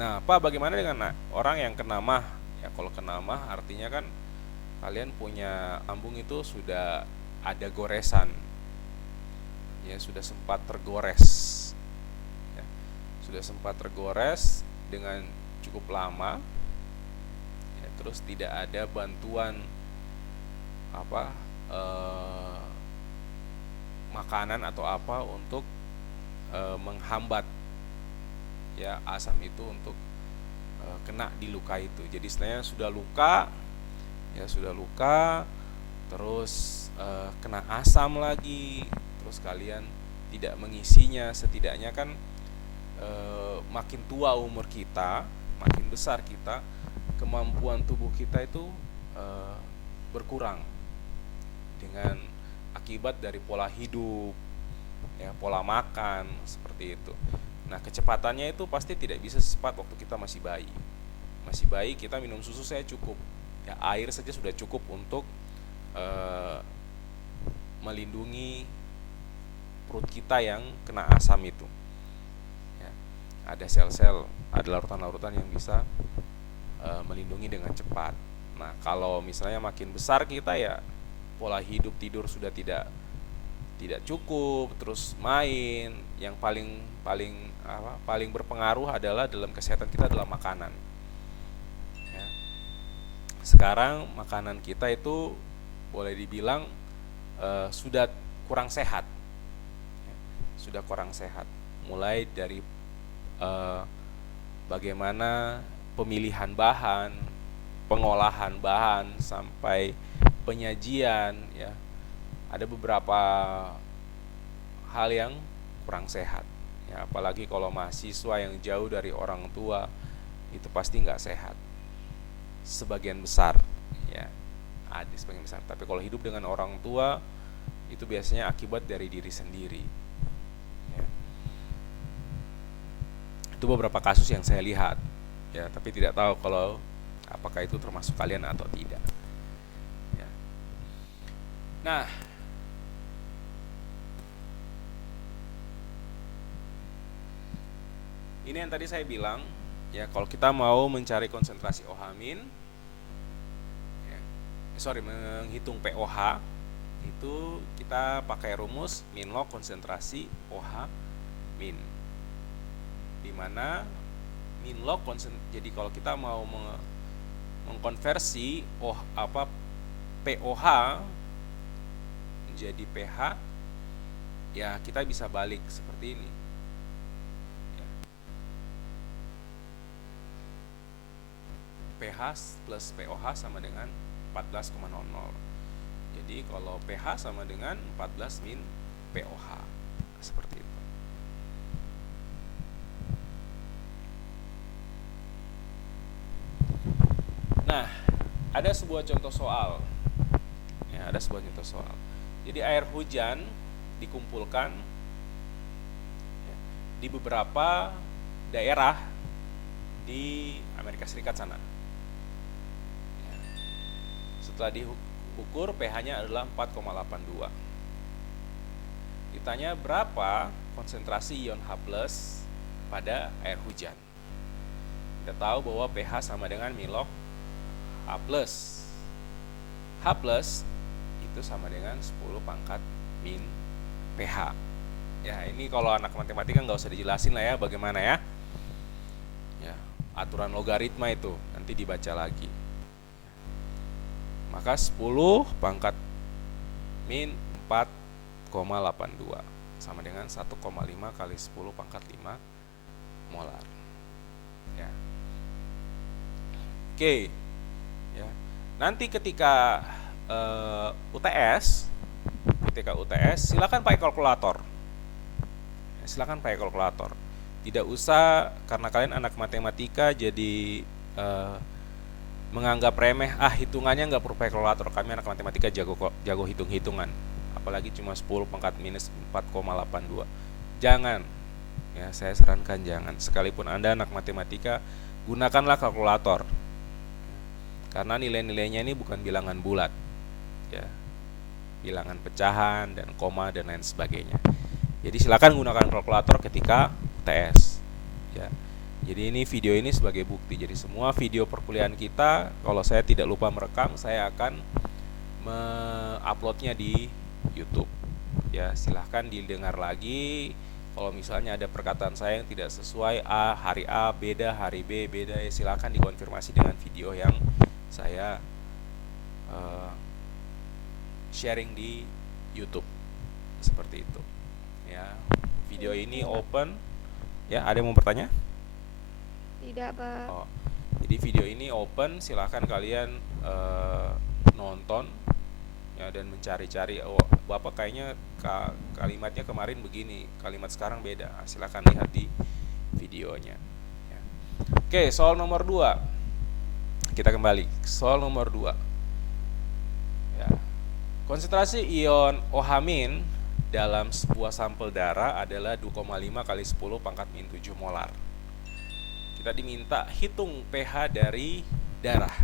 Nah, Pak, bagaimana dengan orang yang kena mah? Ya, kalau kena mah artinya kan kalian punya lambung itu sudah ada goresan, ya sudah sempat tergores, ya, sudah sempat tergores dengan cukup lama, ya, terus tidak ada bantuan makanan atau apa untuk menghambat ya asam itu untuk kena di luka itu. Jadi istilahnya sudah luka, ya sudah luka, terus kena asam lagi, terus kalian tidak mengisinya. Setidaknya kan makin tua umur kita, makin besar kita, kemampuan tubuh kita itu berkurang dengan akibat dari pola hidup, ya, pola makan seperti itu. Nah, kecepatannya itu pasti tidak bisa secepat waktu kita masih bayi. Masih bayi kita minum susu saya cukup, ya, air saja sudah cukup untuk melindungi perut kita yang kena asam itu. Ya, ada sel-sel, ada larutan-larutan yang bisa melindungi dengan cepat. Nah, kalau misalnya makin besar kita, ya pola hidup tidur sudah tidak cukup, terus main, yang paling berpengaruh adalah dalam kesehatan kita adalah makanan. Ya. Sekarang makanan kita itu boleh dibilang sudah kurang sehat, ya, sudah kurang sehat. Mulai dari bagaimana pemilihan bahan, pengolahan bahan, sampai penyajian, ya, ada beberapa hal yang kurang sehat, ya, apalagi kalau mahasiswa yang jauh dari orang tua itu pasti nggak sehat sebagian besar, ya, ada sebagian besar. Tapi kalau hidup dengan orang tua itu biasanya akibat dari diri sendiri, ya. Itu beberapa kasus yang saya lihat, ya, tapi tidak tahu kalau apakah itu termasuk kalian atau tidak. Ya. Nah, ini yang tadi saya bilang, ya, kalau kita mau mencari konsentrasi OH min, ya, menghitung POH, itu kita pakai rumus min log konsentrasi OH min, dimana min log jadi kalau kita mau mengkonversi POH menjadi pH, ya kita bisa balik seperti ini. Ya. pH plus POH sama dengan 14,00. Jadi kalau pH sama dengan 14 min POH. Seperti itu. Nah, ada sebuah contoh soal. Ya, ada sebuah contoh soal. Jadi air hujan dikumpulkan ya, di beberapa daerah di Amerika Serikat sana. Ya. Setelah diukur pH-nya adalah 4,82. Ditanya berapa konsentrasi ion H+ pada air hujan. Kita tahu bahwa pH sama dengan min log H+. H+ itu sama dengan 10 pangkat min pH. Ya, ini kalau anak matematika nggak usah dijelasin lah ya bagaimana ya. Ya, aturan logaritma itu nanti dibaca lagi. Maka 10 pangkat min 4,82 sama dengan 1,5 kali 10 pangkat 5 molar. Ya. Oke. Ya. Nanti ketika UTS silakan pakai kalkulator. Silakan pakai kalkulator. Tidak usah karena kalian anak matematika jadi menganggap remeh, hitungannya nggak perlu pakai kalkulator. Kami anak matematika jago hitung-hitungan. Apalagi cuma 10 pangkat minus 4,82. Jangan. Ya, saya sarankan jangan. Sekalipun Anda anak matematika, gunakanlah kalkulator. Karena nilai-nilainya ini bukan bilangan bulat. Ya. Bilangan pecahan dan koma dan lain sebagainya. Jadi silakan gunakan kalkulator ketika UTS. Ya. Jadi ini video ini sebagai bukti. Jadi semua video perkuliahan kita, kalau saya tidak lupa merekam, saya akan menguploadnya di YouTube. Ya, silahkan didengar lagi. Kalau misalnya ada perkataan saya yang tidak sesuai, hari A beda, hari B beda, ya silahkan dikonfirmasi dengan video yang saya sharing di YouTube. Seperti itu. Ya, video ini open. Ya, ada yang mau bertanya? Tidak, Pak. Oh, jadi video ini open, silahkan kalian nonton ya dan mencari-cari. Oh, Bapak kayaknya kalimatnya kemarin begini, kalimat sekarang beda. Silahkan lihat di videonya. Ya. Oke, soal nomor 2. Kita kembali. Soal nomor 2. Ya. Konsentrasi ion OH- dalam sebuah sampel darah adalah 2,5 kali 10 pangkat min 7 molar. Kita diminta hitung pH dari darah.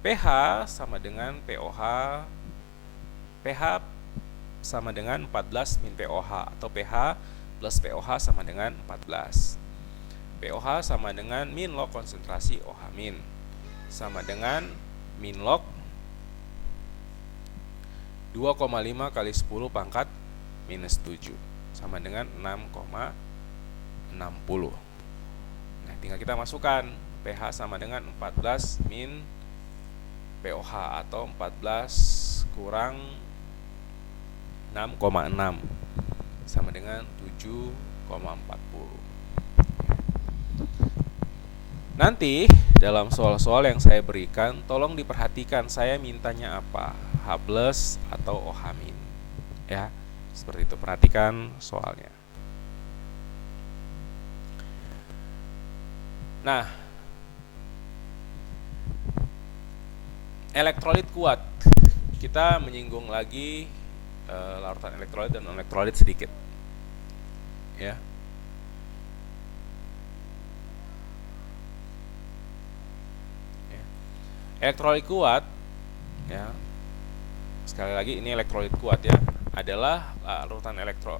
pH sama dengan POH. pH sama dengan 14 min POH atau pH plus POH sama dengan 14. POH sama dengan min log konsentrasi OH- sama dengan min log 2,5 kali 10 pangkat minus 7 sama dengan 6,60. Nah, tinggal kita masukkan pH sama dengan 14 min POH atau 14 kurang 6,6 sama dengan 7,40. Nanti dalam soal-soal yang saya berikan, tolong diperhatikan saya mintanya apa, H+ atau OH-. Ya, seperti itu. Perhatikan soalnya. Nah, elektrolit kuat. Kita menyinggung lagi larutan elektrolit dan non-elektrolit sedikit. Ya. Elektrolit kuat, ya. Sekali lagi ini elektrolit kuat ya, adalah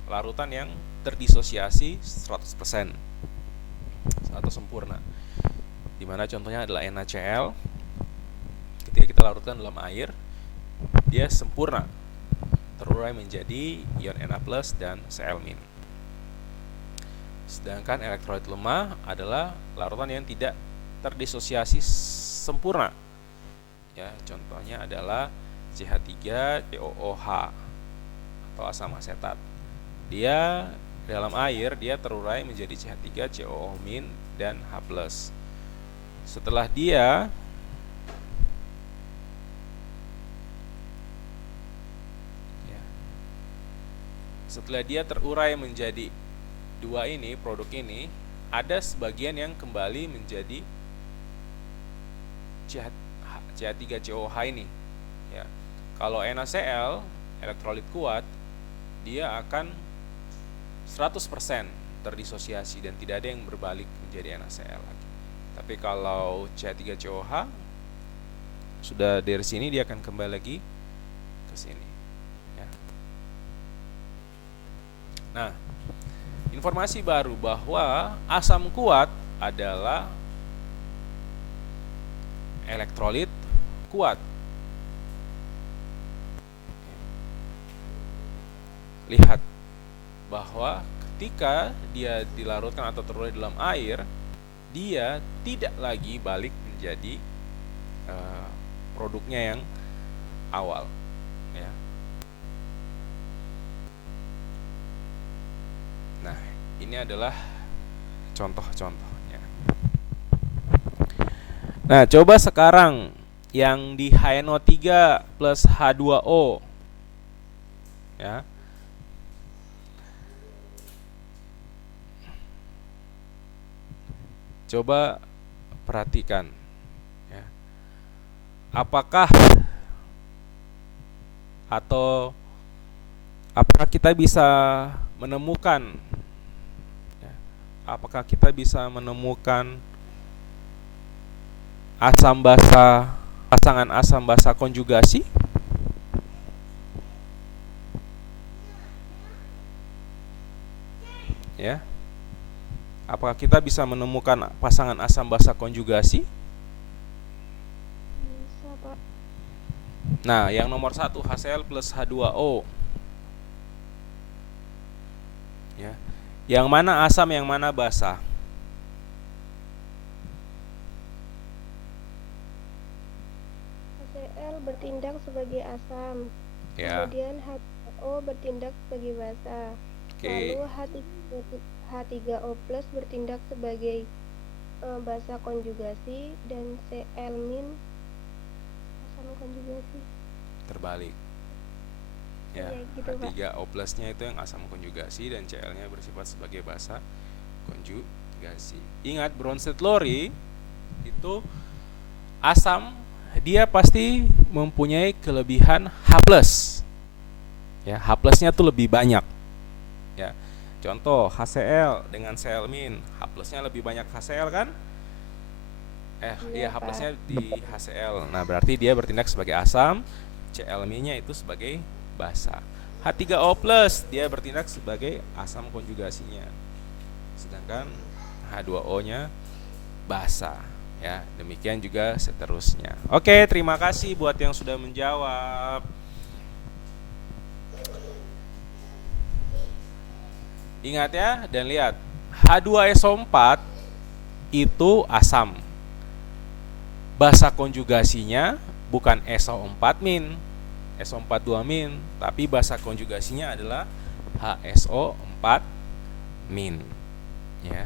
larutan yang terdisosiasi 100% atau sempurna. Dimana contohnya adalah NaCl. Ketika kita larutkan dalam air, dia sempurna terurai menjadi ion Na+ dan Cl-. Sedangkan elektrolit lemah adalah larutan yang tidak terdisosiasi sempurna. Ya, contohnya adalah CH3COOH atau asam asetat. Dia dalam air dia terurai menjadi CH3, COO- dan H+. Setelah dia terurai menjadi dua ini, produk ini, ada sebagian yang kembali menjadi CH3COH ini. Ya. Kalau NaCl, elektrolit kuat, dia akan 100% terdisosiasi dan tidak ada yang berbalik menjadi NaCl lagi. Tapi kalau CH3COH sudah dari sini, dia akan kembali lagi ke sini. Ya. Nah, informasi baru bahwa asam kuat adalah elektrolit kuat. Lihat bahwa ketika dia dilarutkan atau terurai dalam air, dia tidak lagi balik menjadi produknya yang awal, ya. Nah, ini adalah contoh-contohnya. Nah, coba sekarang yang di HNO3 plus H2O, ya. Coba perhatikan, ya. Apakah kita bisa menemukan, ya, apakah kita bisa menemukan asam basa, pasangan asam basa konjugasi? Ya. Apakah kita bisa menemukan pasangan asam basa konjugasi? Bisa, Pak. Nah, yang nomor 1 HCl plus H2O. Ya. Yang mana asam, yang mana basa? HCl bertindak sebagai asam. Ya. Kemudian H2O bertindak sebagai basa. Oke. Lalu H3O plus bertindak sebagai basa konjugasi dan Cl- asam konjugasi. Terbalik. Ya, Ya, gitu, Pak. H3O plusnya itu yang asam konjugasi dan Cl-nya bersifat sebagai basa konjugasi. Ingat, Bronsted-Lowry itu asam, dia pasti mempunyai kelebihan H+. Ya, H+-nya tuh lebih banyak. Ya. Contoh HCl dengan Cl-, H+-nya lebih banyak HCl kan? Iya, H+-nya di HCl. Nah, berarti dia bertindak sebagai asam, Cl-nya itu sebagai basa. H3O+, dia bertindak sebagai asam konjugasinya. Sedangkan H2O-nya basa. Ya, demikian juga seterusnya. Oke, terima kasih buat yang sudah menjawab. Ingat ya, dan lihat, H2SO4 itu asam. Basa konjugasinya bukan SO4-, SO4-2-, tapi basa konjugasinya adalah HSO4-. Ya.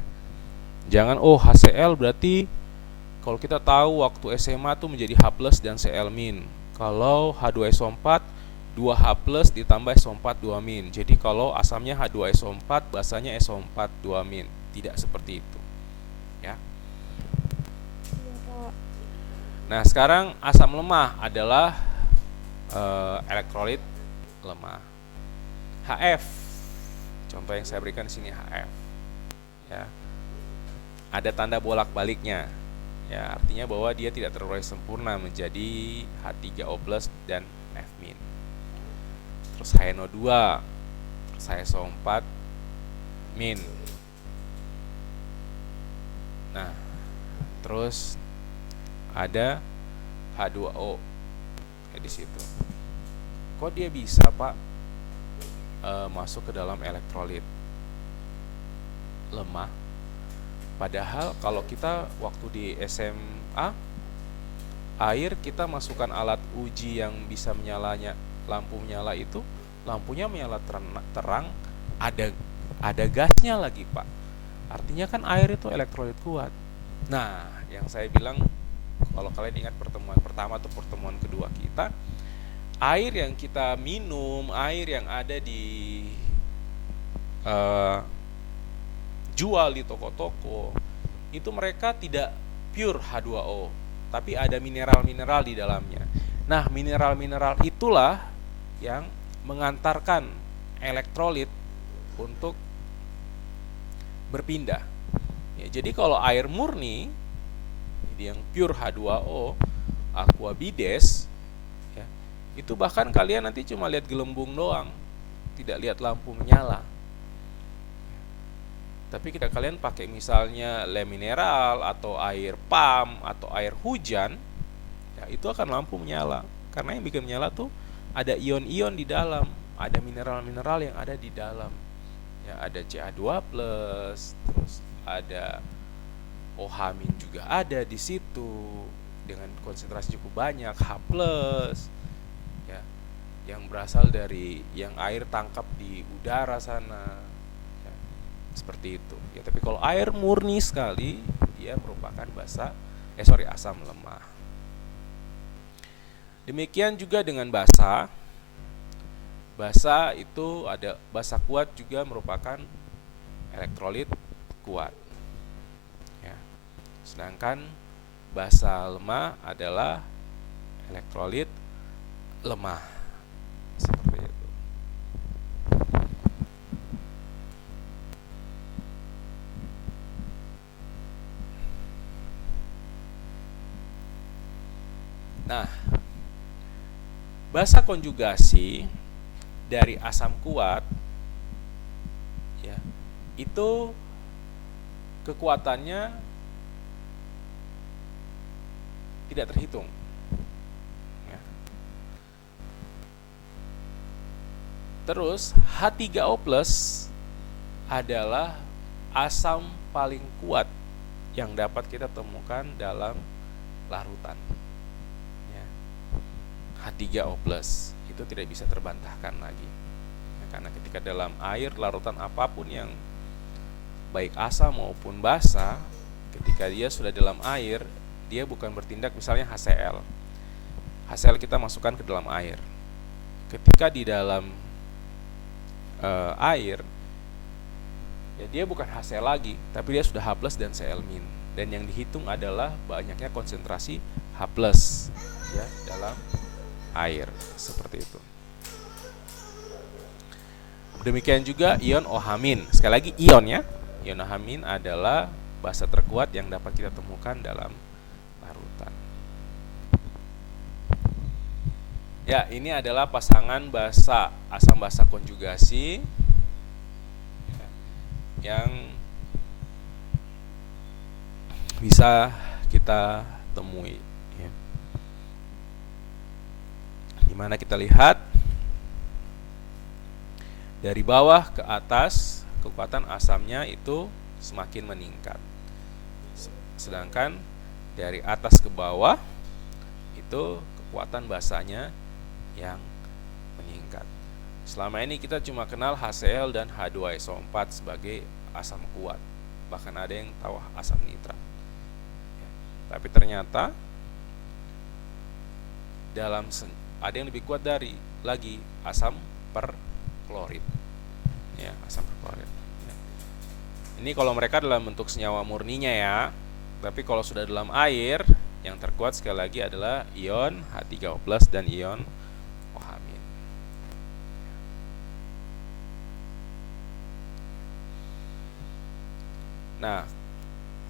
Jangan HCl berarti kalau kita tahu waktu SMA tuh menjadi H+ dan Cl-. Kalau H2SO4 2H+ ditambah SO4 2-. Jadi kalau asamnya H2SO4, basanya SO4 2-. Tidak seperti itu. Ya. Nah, sekarang asam lemah adalah elektrolit lemah. HF. Contoh yang saya berikan di sini HF. Ya. Ada tanda bolak-baliknya. Ya, artinya bahwa dia tidak terurai sempurna menjadi H3O+ dan F-. Terus HNO2, terus HSO4-. Nah, terus ada H2O di situ. Kok dia bisa, Pak, masuk ke dalam elektrolit lemah? Padahal kalau kita waktu di SMA, air kita masukkan alat uji yang bisa menyalanya, lampu menyala itu lampunya menyala terang, ada gasnya lagi, Pak. Artinya kan air itu elektrolit kuat. Nah, yang saya bilang, kalau kalian ingat pertemuan pertama atau pertemuan kedua kita, air yang kita minum, air yang ada di jual di toko-toko, itu mereka tidak pure H2O, tapi ada mineral-mineral di dalamnya. Nah, mineral-mineral itulah yang mengantarkan elektrolit untuk berpindah. Ya, jadi kalau air murni, jadi yang pure H2O, aqua bides, ya, itu bahkan kalian nanti cuma lihat gelembung doang, tidak lihat lampu menyala. Tapi kita kalian pakai misalnya le mineral atau air pam atau air hujan, ya itu akan lampu menyala. Karena yang bikin menyala tuh ada ion-ion di dalam, ada mineral-mineral yang ada di dalam. Ya, ada Ca2+, terus ada OH- juga ada di situ dengan konsentrasi cukup banyak, H+, ya, yang berasal dari yang air tangkap di udara sana. Seperti itu ya. Tapi kalau air murni sekali, dia merupakan asam lemah. Demikian juga dengan basa. Basa itu ada basa kuat juga merupakan elektrolit kuat ya. Sedangkan basa lemah adalah elektrolit lemah. Seperti itu. Nah, basa konjugasi dari asam kuat ya, itu kekuatannya tidak terhitung ya. Terus H3O+ adalah asam paling kuat yang dapat kita temukan dalam larutan. H3O+ itu tidak bisa terbantahkan lagi ya, karena ketika dalam air larutan apapun yang baik asam maupun basa, ketika dia sudah dalam air, dia bukan bertindak misalnya HCl. HCl kita masukkan ke dalam air. Ketika di dalam air, ya dia bukan HCl lagi, tapi dia sudah H+ dan Cl-. Dan yang dihitung adalah banyaknya konsentrasi H+ ya dalam air, seperti itu. Demikian juga ion OH-. Sekali lagi ion ya. Ion OH- adalah basa terkuat yang dapat kita temukan dalam larutan. Ya, ini adalah pasangan basa asam basa konjugasi yang bisa kita temui. Dimana kita lihat dari bawah ke atas kekuatan asamnya itu semakin meningkat, sedangkan dari atas ke bawah itu kekuatan basanya yang meningkat. Selama ini kita cuma kenal HCl dan H2SO4 sebagai asam kuat, bahkan ada yang tahu asam nitrat ya. Tapi ternyata ada yang lebih kuat dari lagi asam perklorid ya, asam perklorid ya. Ini kalau mereka dalam bentuk senyawa murninya ya, tapi kalau sudah dalam air, yang terkuat sekali lagi adalah ion H3O+ dan ion OH-. Nah,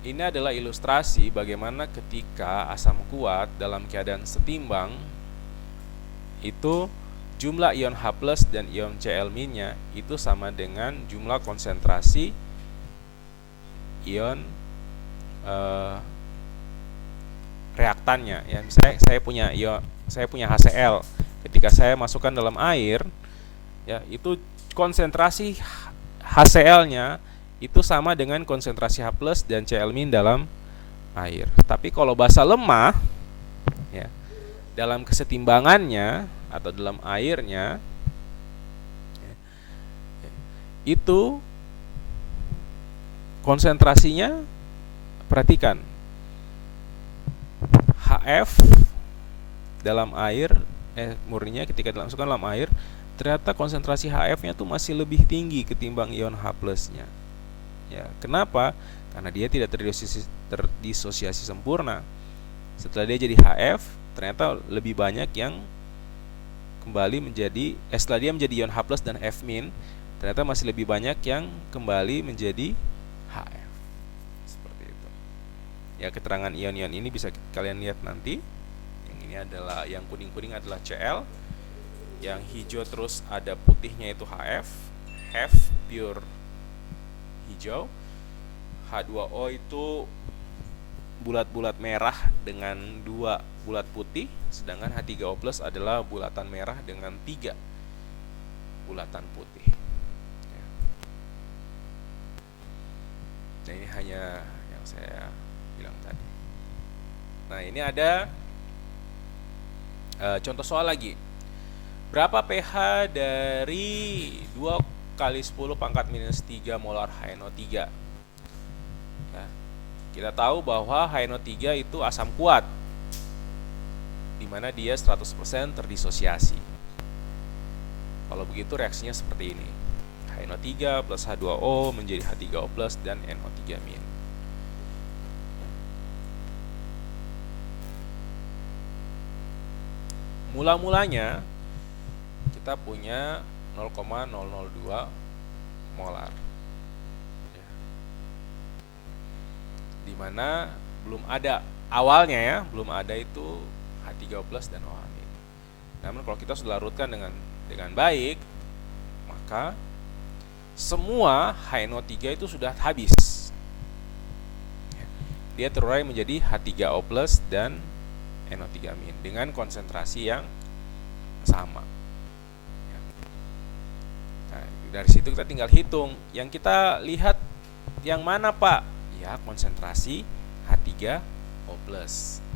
ini adalah ilustrasi bagaimana ketika asam kuat dalam keadaan setimbang itu jumlah ion H+ dan ion Cl-nya itu sama dengan jumlah konsentrasi ion reaktannya ya. Misalnya saya punya HCl, ketika saya masukkan dalam air ya, itu konsentrasi HCl-nya itu sama dengan konsentrasi H+ dan Cl- dalam air. Tapi kalau basa lemah ya, dalam kesetimbangannya atau dalam airnya itu konsentrasinya, perhatikan, HF dalam air, murninya ketika dilangsungkan dalam air, ternyata konsentrasi HF-nya tuh masih lebih tinggi ketimbang ion H+-nya. Ya, kenapa? Karena dia tidak terdisosiasi sempurna. Setelah dia jadi HF, ternyata lebih banyak yang kembali menjadi, setelah dia menjadi ion H+ dan F-, ternyata masih lebih banyak yang kembali menjadi HF. Seperti itu. Ya, keterangan ion-ion ini bisa kalian lihat nanti. Yang ini adalah, yang kuning-kuning adalah Cl, yang hijau terus ada putihnya itu HF. F pure hijau, H2O itu bulat-bulat merah dengan 2 bulat putih, sedangkan H3O+ adalah bulatan merah dengan 3 bulatan putih. Ya. Nah, ini hanya yang saya bilang tadi. Nah, ini ada contoh soal lagi. Berapa pH dari 2 kali 10 pangkat minus 3 molar HNO3? Ya. Kita tahu bahwa HNO3 itu asam kuat, di mana dia 100% terdisosiasi. Kalau begitu reaksinya seperti ini. HNO3 plus H2O menjadi H3O+ dan NO3-. Mula-mulanya kita punya 0,002 molar. Ya. Dimana belum ada, awalnya ya, belum ada itu H3O+ dan OH-. Namun kalau kita sudah larutkan dengan baik, maka semua HNO3 itu sudah habis. Ya. Dia terurai menjadi H3O+ dan NO3- dengan konsentrasi yang sama. Dari situ kita tinggal hitung. Yang kita lihat yang mana, Pak? Ya, konsentrasi H3O+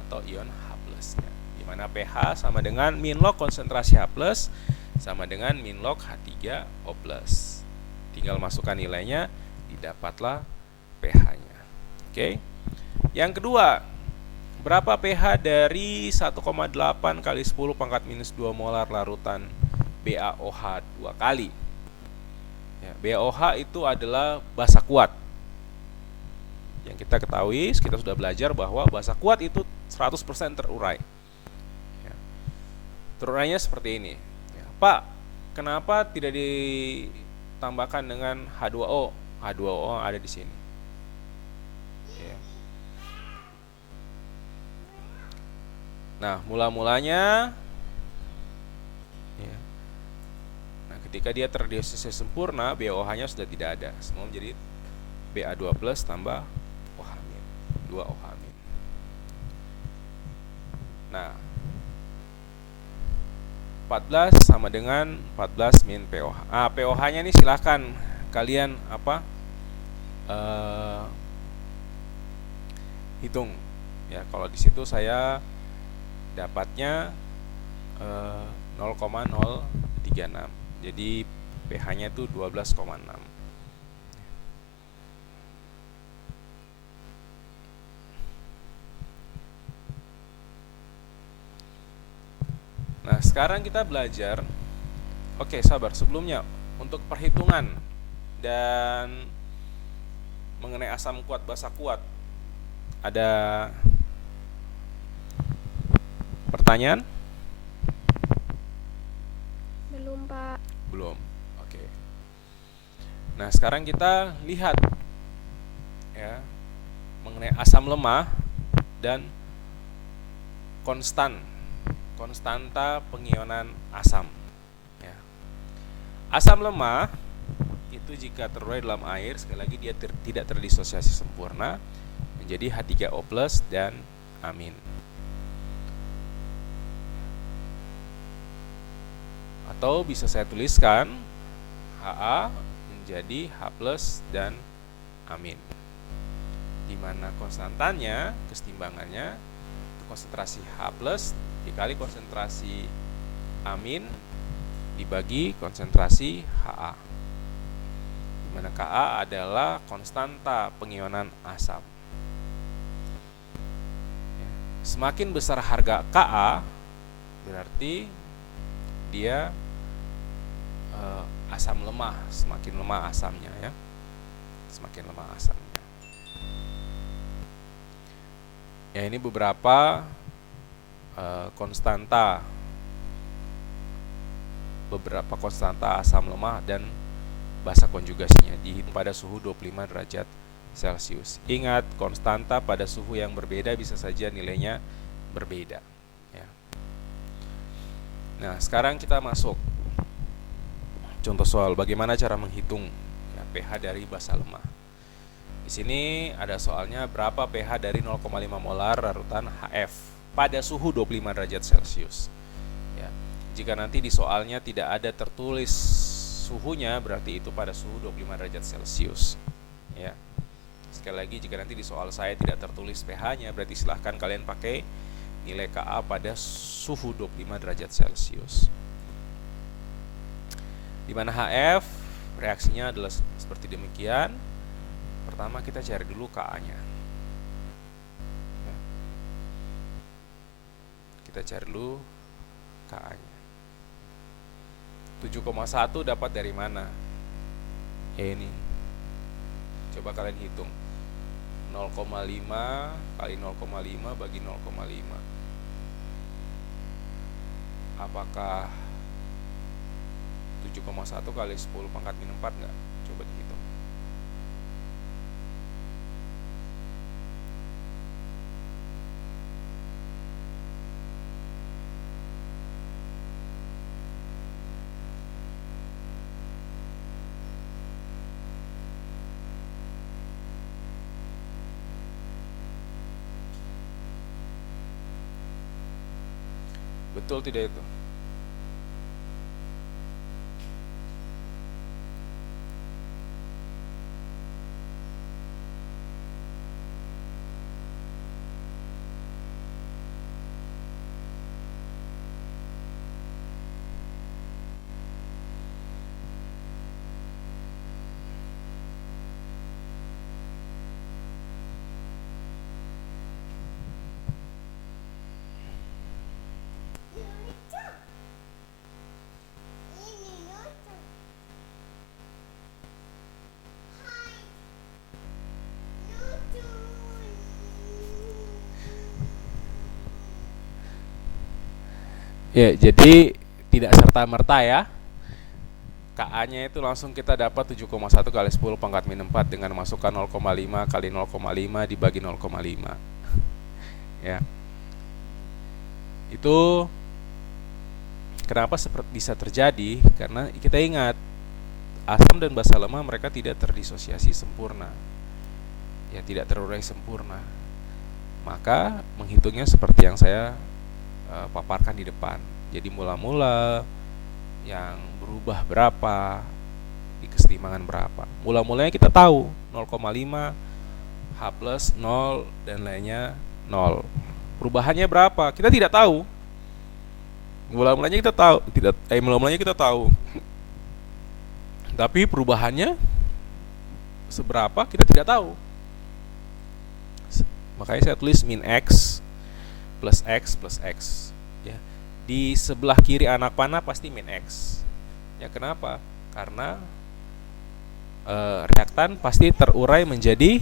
atau ion H+, ya. Di mana pH sama dengan min log konsentrasi H+ sama dengan min log H3O+. Tinggal masukkan nilainya, didapatlah pH-nya. Oke. Yang kedua, berapa pH dari 1,8 kali 10 pangkat minus 2 molar larutan BaOH 2 kali? Ya, BaOH itu adalah basa kuat. Yang kita ketahui, kita sudah belajar bahwa basa kuat itu 100% terurai. Ya. Terurainya seperti ini. Ya, Pak, kenapa tidak ditambahkan dengan H2O? H2O ada di sini. Ya. Nah, mula-mulanya, ya, ketika dia terdisosiasi sempurna, BaOH-nya sudah tidak ada. Semua menjadi Ba2+ tambah OH-, 2 OH-. Nah, 14 sama dengan 14 min POH. POH-nya ini silahkan kalian hitung. Ya, kalau di situ saya dapatnya 0,036. Jadi pH-nya itu 12,6. Nah, sekarang kita belajar. Oke, sabar. Sebelumnya, untuk perhitungan dan mengenai asam kuat basa kuat, ada pertanyaan? Belum, Pak. Belum. Oke. Nah, sekarang kita lihat ya mengenai asam lemah dan konstanta pengionan asam. Ya. Asam lemah itu jika terurai dalam air, sekali lagi dia tidak terdisosiasi sempurna, menjadi H3O+ dan amin. Atau bisa saya tuliskan Ha menjadi H+ dan amin. Di mana konstantannya, kesetimbangannya, konsentrasi H+ dikali konsentrasi amin dibagi konsentrasi Ha. Mana Ka adalah konstanta pengionan asam. Ya. Semakin besar harga Ka, berarti dia asam lemah, semakin lemah asamnya ya. Semakin lemah asamnya. Ya, ini beberapa konstanta asam lemah dan basa konjugasinya dihitung pada suhu 25 derajat Celcius. Ingat, konstanta pada suhu yang berbeda bisa saja nilainya berbeda ya. Nah, sekarang kita masuk contoh soal bagaimana cara menghitung ya, pH dari basa lemah. Di sini ada soalnya berapa pH dari 0,5 molar larutan HF pada suhu 25 derajat Celcius. Ya. Jika nanti di soalnya tidak ada tertulis suhunya, berarti itu pada suhu 25 derajat Celcius. Ya. Sekali lagi, jika nanti di soal saya tidak tertulis pH-nya, berarti silahkan kalian pakai nilai Ka pada suhu 25 derajat Celcius. Di mana HF reaksinya adalah seperti demikian. Pertama kita cari dulu Ka-nya. Kita cari dulu Ka-nya. 7,1 dapat dari mana? Ini. Coba kalian hitung. 0,5 kali 0,5 bagi 0,5. Apakah 7,1 kali 10 pangkat min 4 enggak? Coba dihitung. Betul tidak itu? Ya, jadi tidak serta-merta ya. Ka-nya itu langsung kita dapat 7,1 kali 10 pangkat min 4 dengan masukkan 0,5 kali 0,5 dibagi 0,5. Ya. Itu kenapa bisa terjadi? Karena kita ingat asam dan basa lemah mereka tidak terdisosiasi sempurna. Ya, tidak terurai sempurna. Maka menghitungnya seperti yang saya paparkan di depan. Jadi mula-mula yang berubah berapa, di kesetimbangan berapa. Mula-mulanya kita tahu 0,5 H plus 0 dan lainnya 0. Perubahannya berapa? Kita tidak tahu. Mula-mulanya kita tahu, mula-mulanya kita tahu. Tapi perubahannya seberapa kita tidak tahu. Makanya saya tulis min X plus X plus X ya. Di sebelah kiri anak panah pasti min X. Ya, kenapa? Karena reaktan pasti terurai menjadi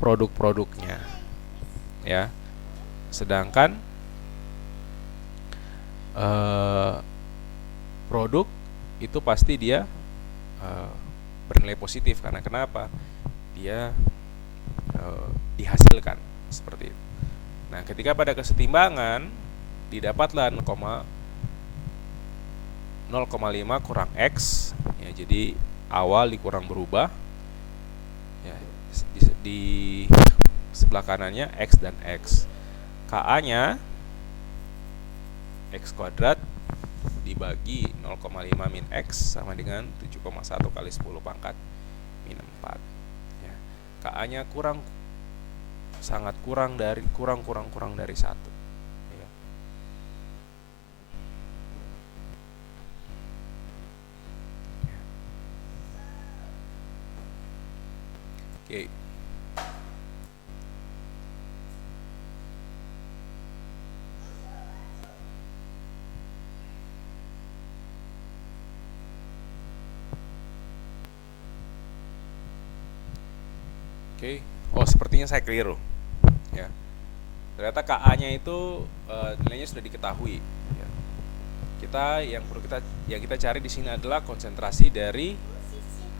produk-produknya. Ya. Sedangkan produk itu pasti dia bernilai positif karena kenapa? Dia dihasilkan seperti itu. Nah, ketika pada kesetimbangan didapatlah 0,5 kurang X ya, jadi awal dikurang berubah ya, di sebelah kanannya X dan X. Ka-nya X kuadrat dibagi 0,5 min X sama dengan 7,1 kali 10 pangkat min 4 ya. Ka-nya sangat kurang dari 1 ya. Oke. Oke. Oh, sepertinya saya keliru. Ya. Ternyata KA-nya itu nilainya sudah diketahui. Ya. Yang kita cari di sini adalah konsentrasi dari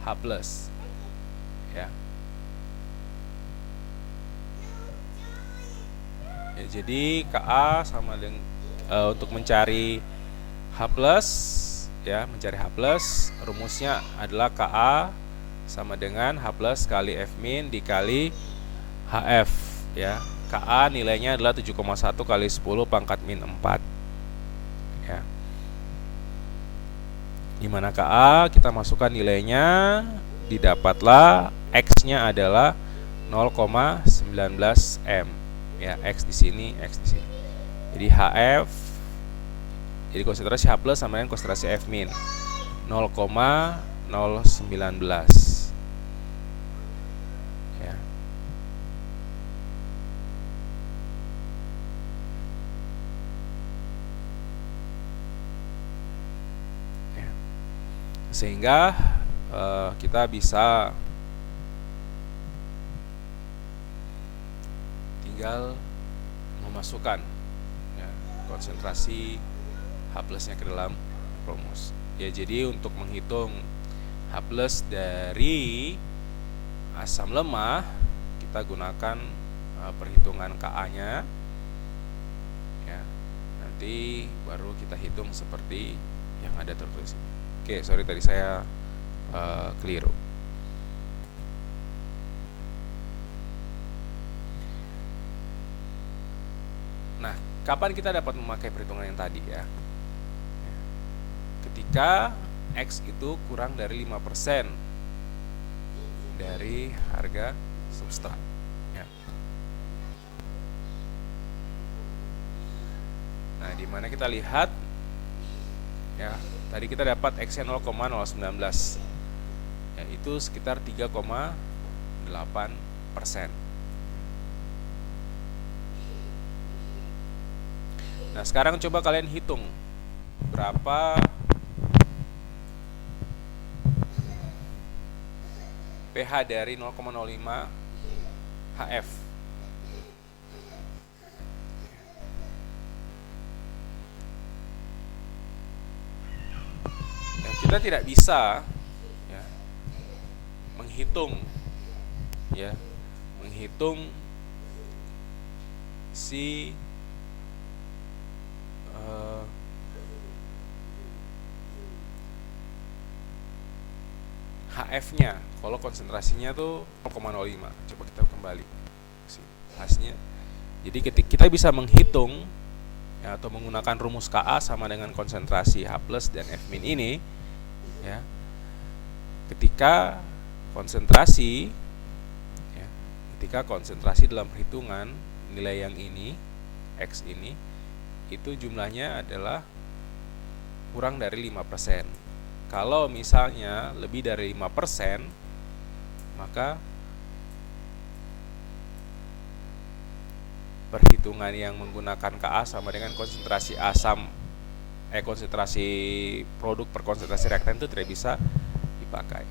H+. Ya. Ya, jadi KA sama dengan untuk mencari H+, ya, mencari H+, rumusnya adalah KA sama dengan H+ kali F min dikali HF, ya. KA nilainya adalah 7,1 kali 10 pangkat min 4, ya. Dimana KA kita masukkan nilainya, didapatlah X-nya adalah 0,19 M, ya. X di sini, X di sini. Jadi HF, jadi konsentrasi H+ sama dengan konsentrasi F min 0,019. Sehingga kita bisa tinggal memasukkan, ya, konsentrasi H+-nya ke dalam rumus. Ya, jadi untuk menghitung H+ dari asam lemah, kita gunakan perhitungan Ka-nya, ya. Nanti baru kita hitung seperti yang ada tertulis. Oke, sorry tadi saya keliru. Nah, kapan kita dapat memakai perhitungan yang tadi, ya? Ketika X itu kurang dari 5% dari harga substrat, ya. Nah, di mana kita lihat, ya, tadi kita dapat X-nya 0,019, ya, itu sekitar 3,8%. Nah, sekarang coba kalian hitung berapa pH dari 0,05 HF. Kita tidak bisa, ya, menghitung si HF-nya kalau konsentrasinya tuh 0,05. Coba kita kembali hasilnya. Jadi kita bisa menghitung, ya, atau menggunakan rumus Ka sama dengan konsentrasi H+ dan F min ini, ya, ketika konsentrasi dalam perhitungan nilai yang ini, X ini, itu jumlahnya adalah kurang dari 5%. Kalau misalnya lebih dari 5%, maka perhitungan yang menggunakan Ka sama dengan konsentrasi konsentrasi produk per konsentrasi reaktan itu tidak bisa dipakai.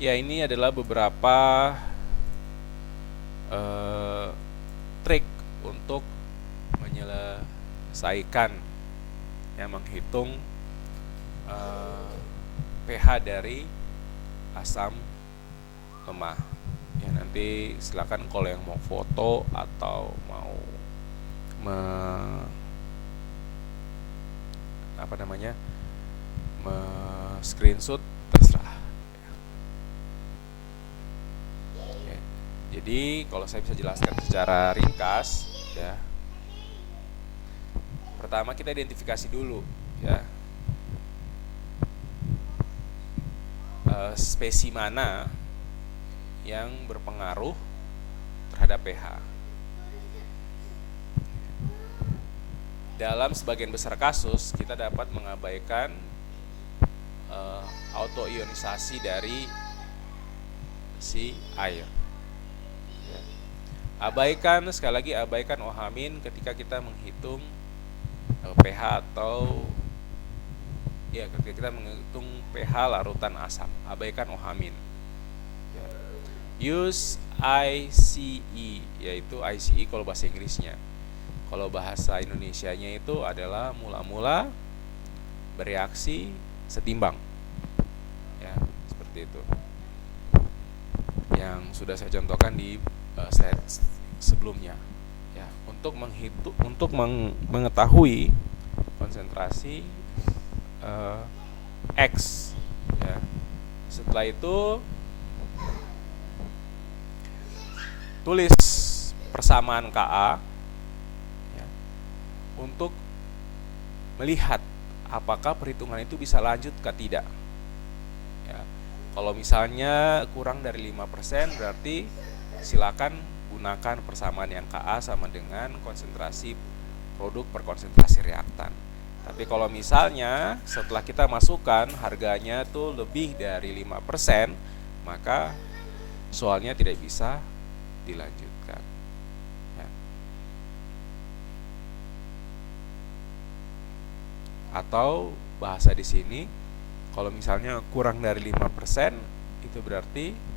Ya, ini adalah beberapa trik untuk menyelesaikan, yang menghitung pH dari asam lemah. Ya, nanti silakan kalau yang mau foto atau mau screenshot, terserah. Ya. Jadi kalau saya bisa jelaskan secara ringkas, ya. Pertama kita identifikasi dulu, ya, spesi mana yang berpengaruh terhadap pH. Dalam sebagian besar kasus kita dapat mengabaikan autoionisasi dari si air. Ya. Abaikan, sekali lagi abaikan OH- ketika kita menghitung pH atau ya ketika kita menghitung pH larutan asam. Abaikan OH-. Ya. Use ICE, yaitu ICE kalau bahasa Inggrisnya. Kalau bahasa Indonesianya itu adalah mula-mula bereaksi setimbang. Ya, seperti itu. Yang sudah saya contohkan di slide sebelumnya. Ya, untuk mengetahui konsentrasi X, ya. Setelah itu tulis persamaan Ka, ya, untuk melihat apakah perhitungan itu bisa lanjut ke tidak. Ya. Kalau misalnya kurang dari 5%, berarti silakan gunakan persamaan yang Ka sama dengan konsentrasi produk per konsentrasi reaktan. Tapi kalau misalnya setelah kita masukkan harganya tuh lebih dari 5%, maka soalnya tidak bisa dilanjutkan. Ya. Atau bahasa di sini, kalau misalnya kurang dari 5%, itu berarti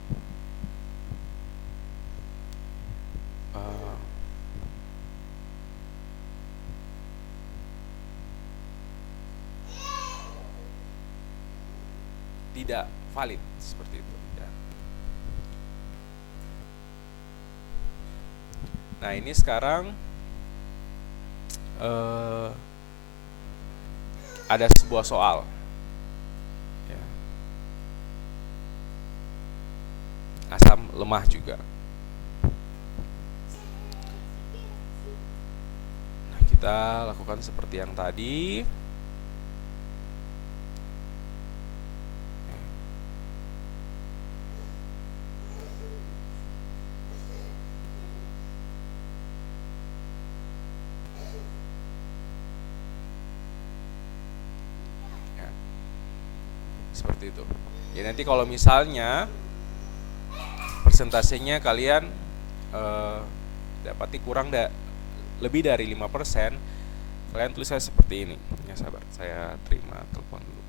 tidak valid, seperti itu, ya. Nah, ini sekarang ada sebuah soal, ya. Asam lemah juga. Nah, kita lakukan seperti yang tadi. Seperti itu. Ya, nanti kalau misalnya persentasenya kalian dapati lebih dari 5%, kalian tulis saya seperti ini. Ya, sabar, saya terima telepon dulu.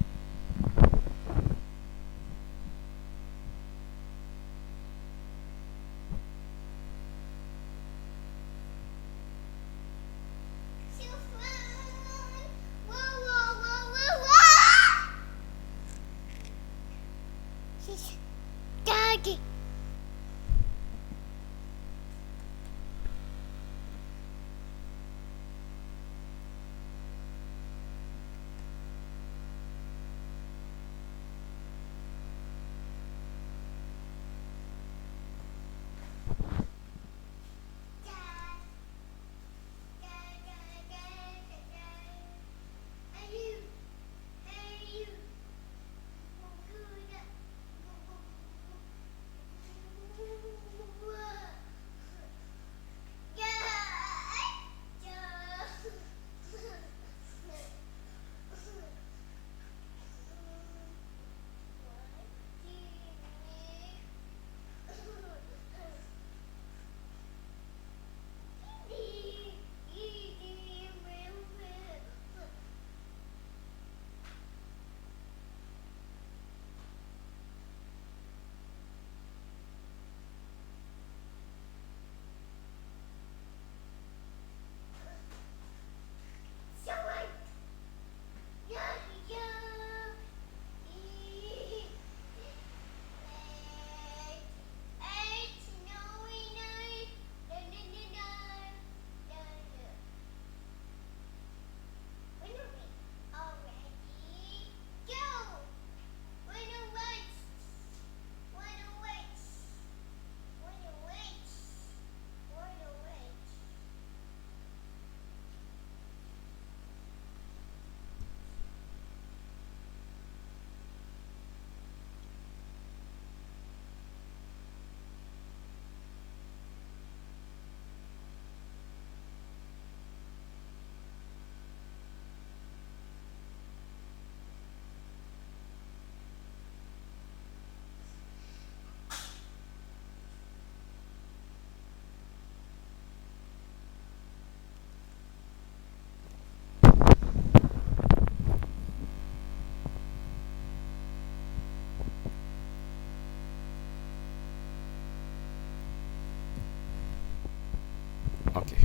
Oke.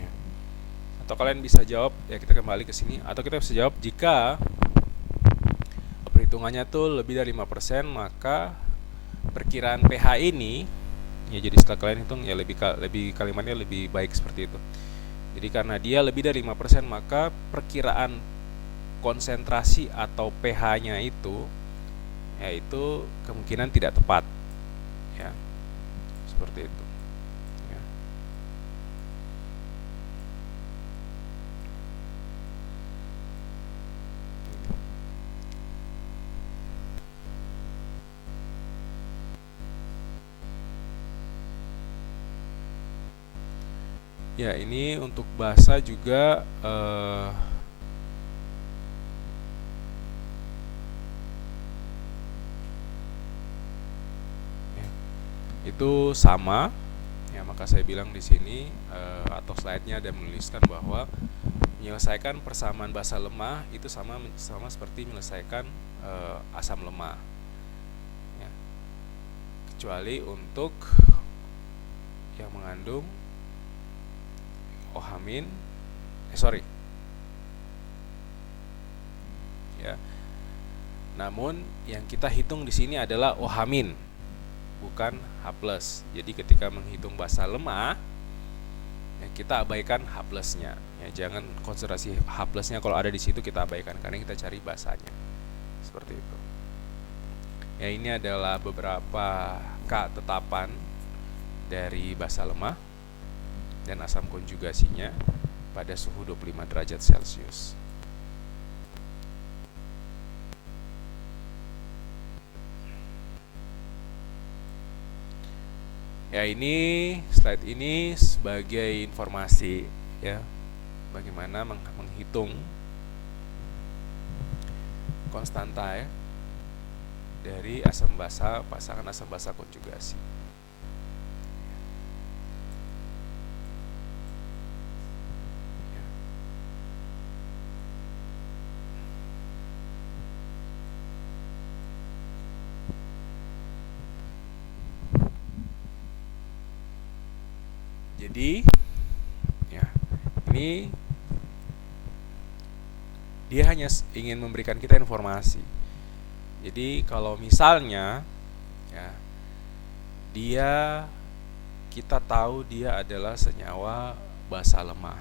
Ya. Atau kalian bisa jawab, ya kita kembali ke sini, atau kita bisa jawab jika perhitungannya tuh lebih dari 5%, maka perkiraan pH ini, ya jadi setelah kalian hitung ya lebih kalimatnya lebih baik seperti itu. Jadi karena dia lebih dari 5%, maka perkiraan konsentrasi atau pH-nya itu yaitu kemungkinan tidak tepat. Ya. Seperti itu. Ya. Ya, ini untuk basa juga ya, itu sama. Ya, maka saya bilang di sini atau slide-nya ada menuliskan bahwa menyelesaikan persamaan basa lemah itu sama seperti menyelesaikan asam lemah. Ya. Kecuali untuk yang mengandung ohamin, ya. Namun yang kita hitung di sini adalah ohamin, bukan H+. Jadi ketika menghitung basa lemah, ya kita abaikan H+-nya. Ya, jangan konsentrasi H+-nya kalau ada di situ kita abaikan karena kita cari basanya. Seperti itu. Ya, ini adalah beberapa ketetapan dari basa lemah dan asam konjugasinya pada suhu 25 derajat Celcius. Ya, ini slide ini sebagai informasi ya bagaimana menghitung konstanta ya dari asam basa, pasangan asam basa konjugasi. Jadi ya, ini dia hanya ingin memberikan kita informasi. Jadi kalau misalnya ya kita tahu dia adalah senyawa basa lemah,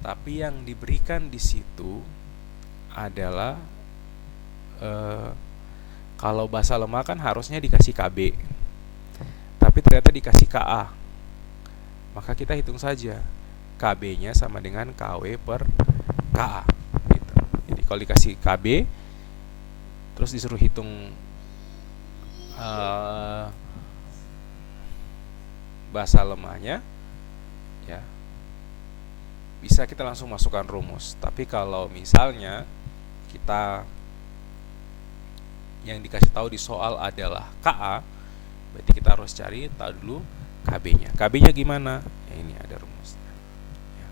tapi yang diberikan di situ adalah kalau basa lemah kan harusnya dikasih Kb, tapi ternyata dikasih Ka. Maka kita hitung saja Kb-nya sama dengan Kw per Ka gitu. Jadi kalau dikasih Kb terus disuruh hitung basa lemahnya, ya bisa kita langsung masukkan rumus. Tapi kalau misalnya kita yang dikasih tahu di soal adalah Ka, berarti kita harus cari tahu dulu Kb-nya. Kb-nya gimana? Ya, ini ada rumusnya. Ya.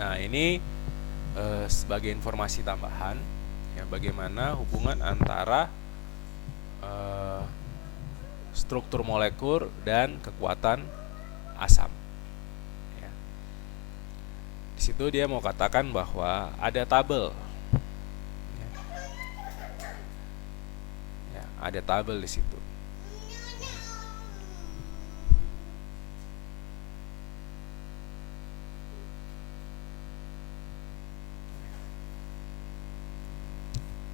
Nah, ini sebagai informasi tambahan ya bagaimana hubungan antara struktur molekul dan kekuatan asam. Ya. Di situ dia mau katakan bahwa ada tabel. Ya, ada tabel di situ.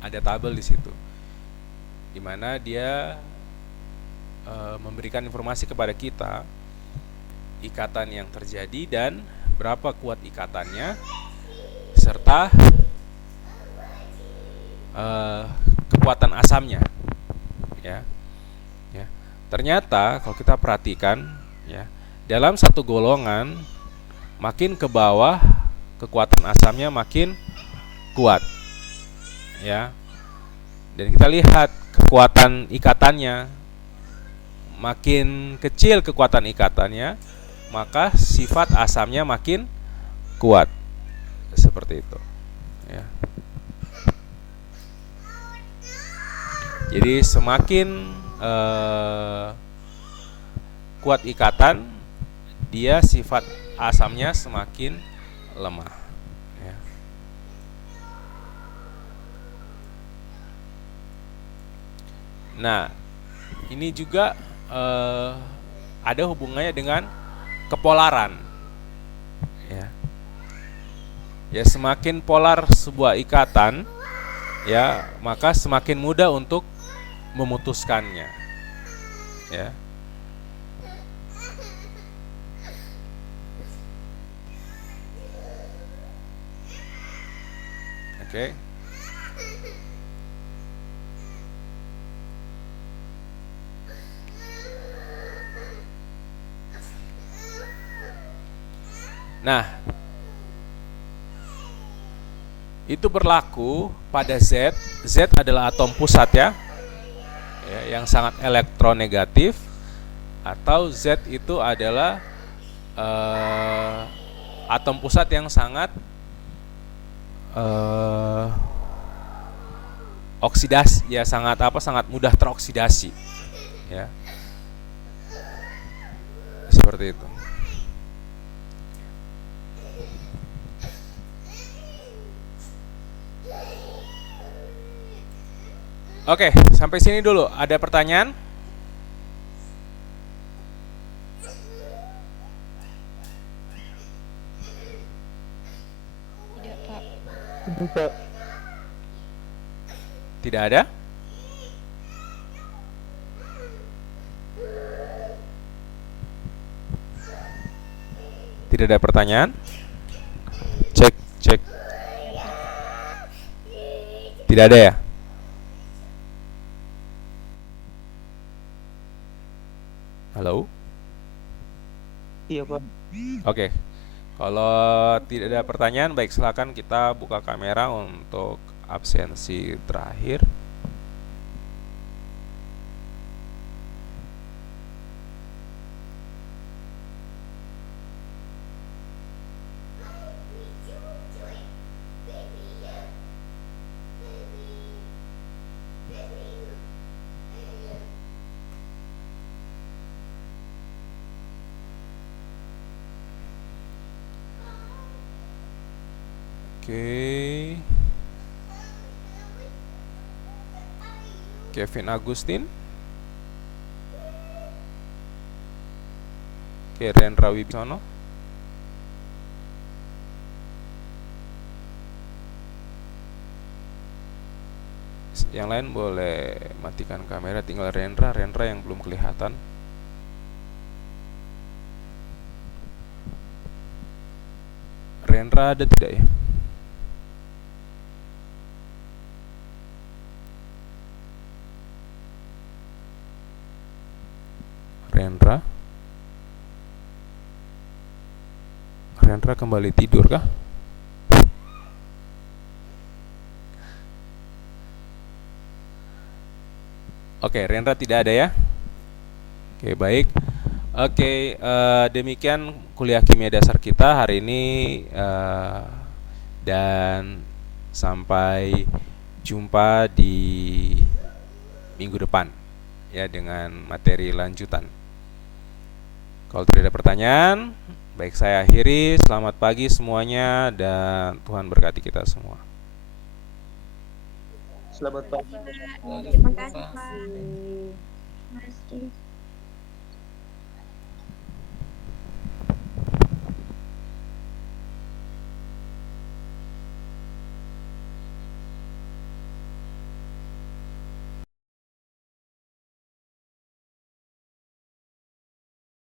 Ada tabel di situ, di mana dia memberikan informasi kepada kita ikatan yang terjadi dan berapa kuat ikatannya, serta eh, kekuatan asamnya, ya. Ya. Ternyata kalau kita perhatikan, ya, dalam satu golongan makin ke bawah kekuatan asamnya makin kuat, ya. Dan kita lihat kekuatan ikatannya, makin kecil kekuatan ikatannya, maka sifat asamnya makin kuat. Seperti itu, ya. Jadi semakin kuat ikatan, dia sifat asamnya semakin lemah, ya. Nah, ini juga ada hubungannya dengan kepolaran, ya. Ya, semakin polar sebuah ikatan, ya, maka semakin mudah untuk memutuskannya, ya. Oke. Nah, itu berlaku pada Z. Z adalah atom pusat, ya, yang sangat elektronegatif, atau Z itu adalah atom pusat yang sangat oksidasi, ya, sangat mudah teroksidasi, ya, seperti itu. Oke, sampai sini dulu. Ada pertanyaan? Tidak, Pak. Tidak ada? Tidak ada pertanyaan? Cek, cek. Tidak ada, ya? Halo? Iya, Pak. Oke. Kalau tidak ada pertanyaan, baik, silakan kita buka kamera untuk absensi terakhir. Oke. Kevin Agustin. Oke, Rendra Wibisono. Yang lain boleh matikan kamera, tinggal Rendra yang belum kelihatan. Rendra ada tidak, ya? Rendra kembali tidur kah? Oke, Rendra tidak ada, ya? Oke, baik. Oke, demikian kuliah kimia dasar kita hari ini, dan sampai jumpa di minggu depan, ya, dengan materi lanjutan. Kalau tidak ada pertanyaan, baik, saya akhiri. Selamat pagi semuanya dan Tuhan berkati kita semua. Selamat pagi. Terima kasih, Pak. Terima kasih.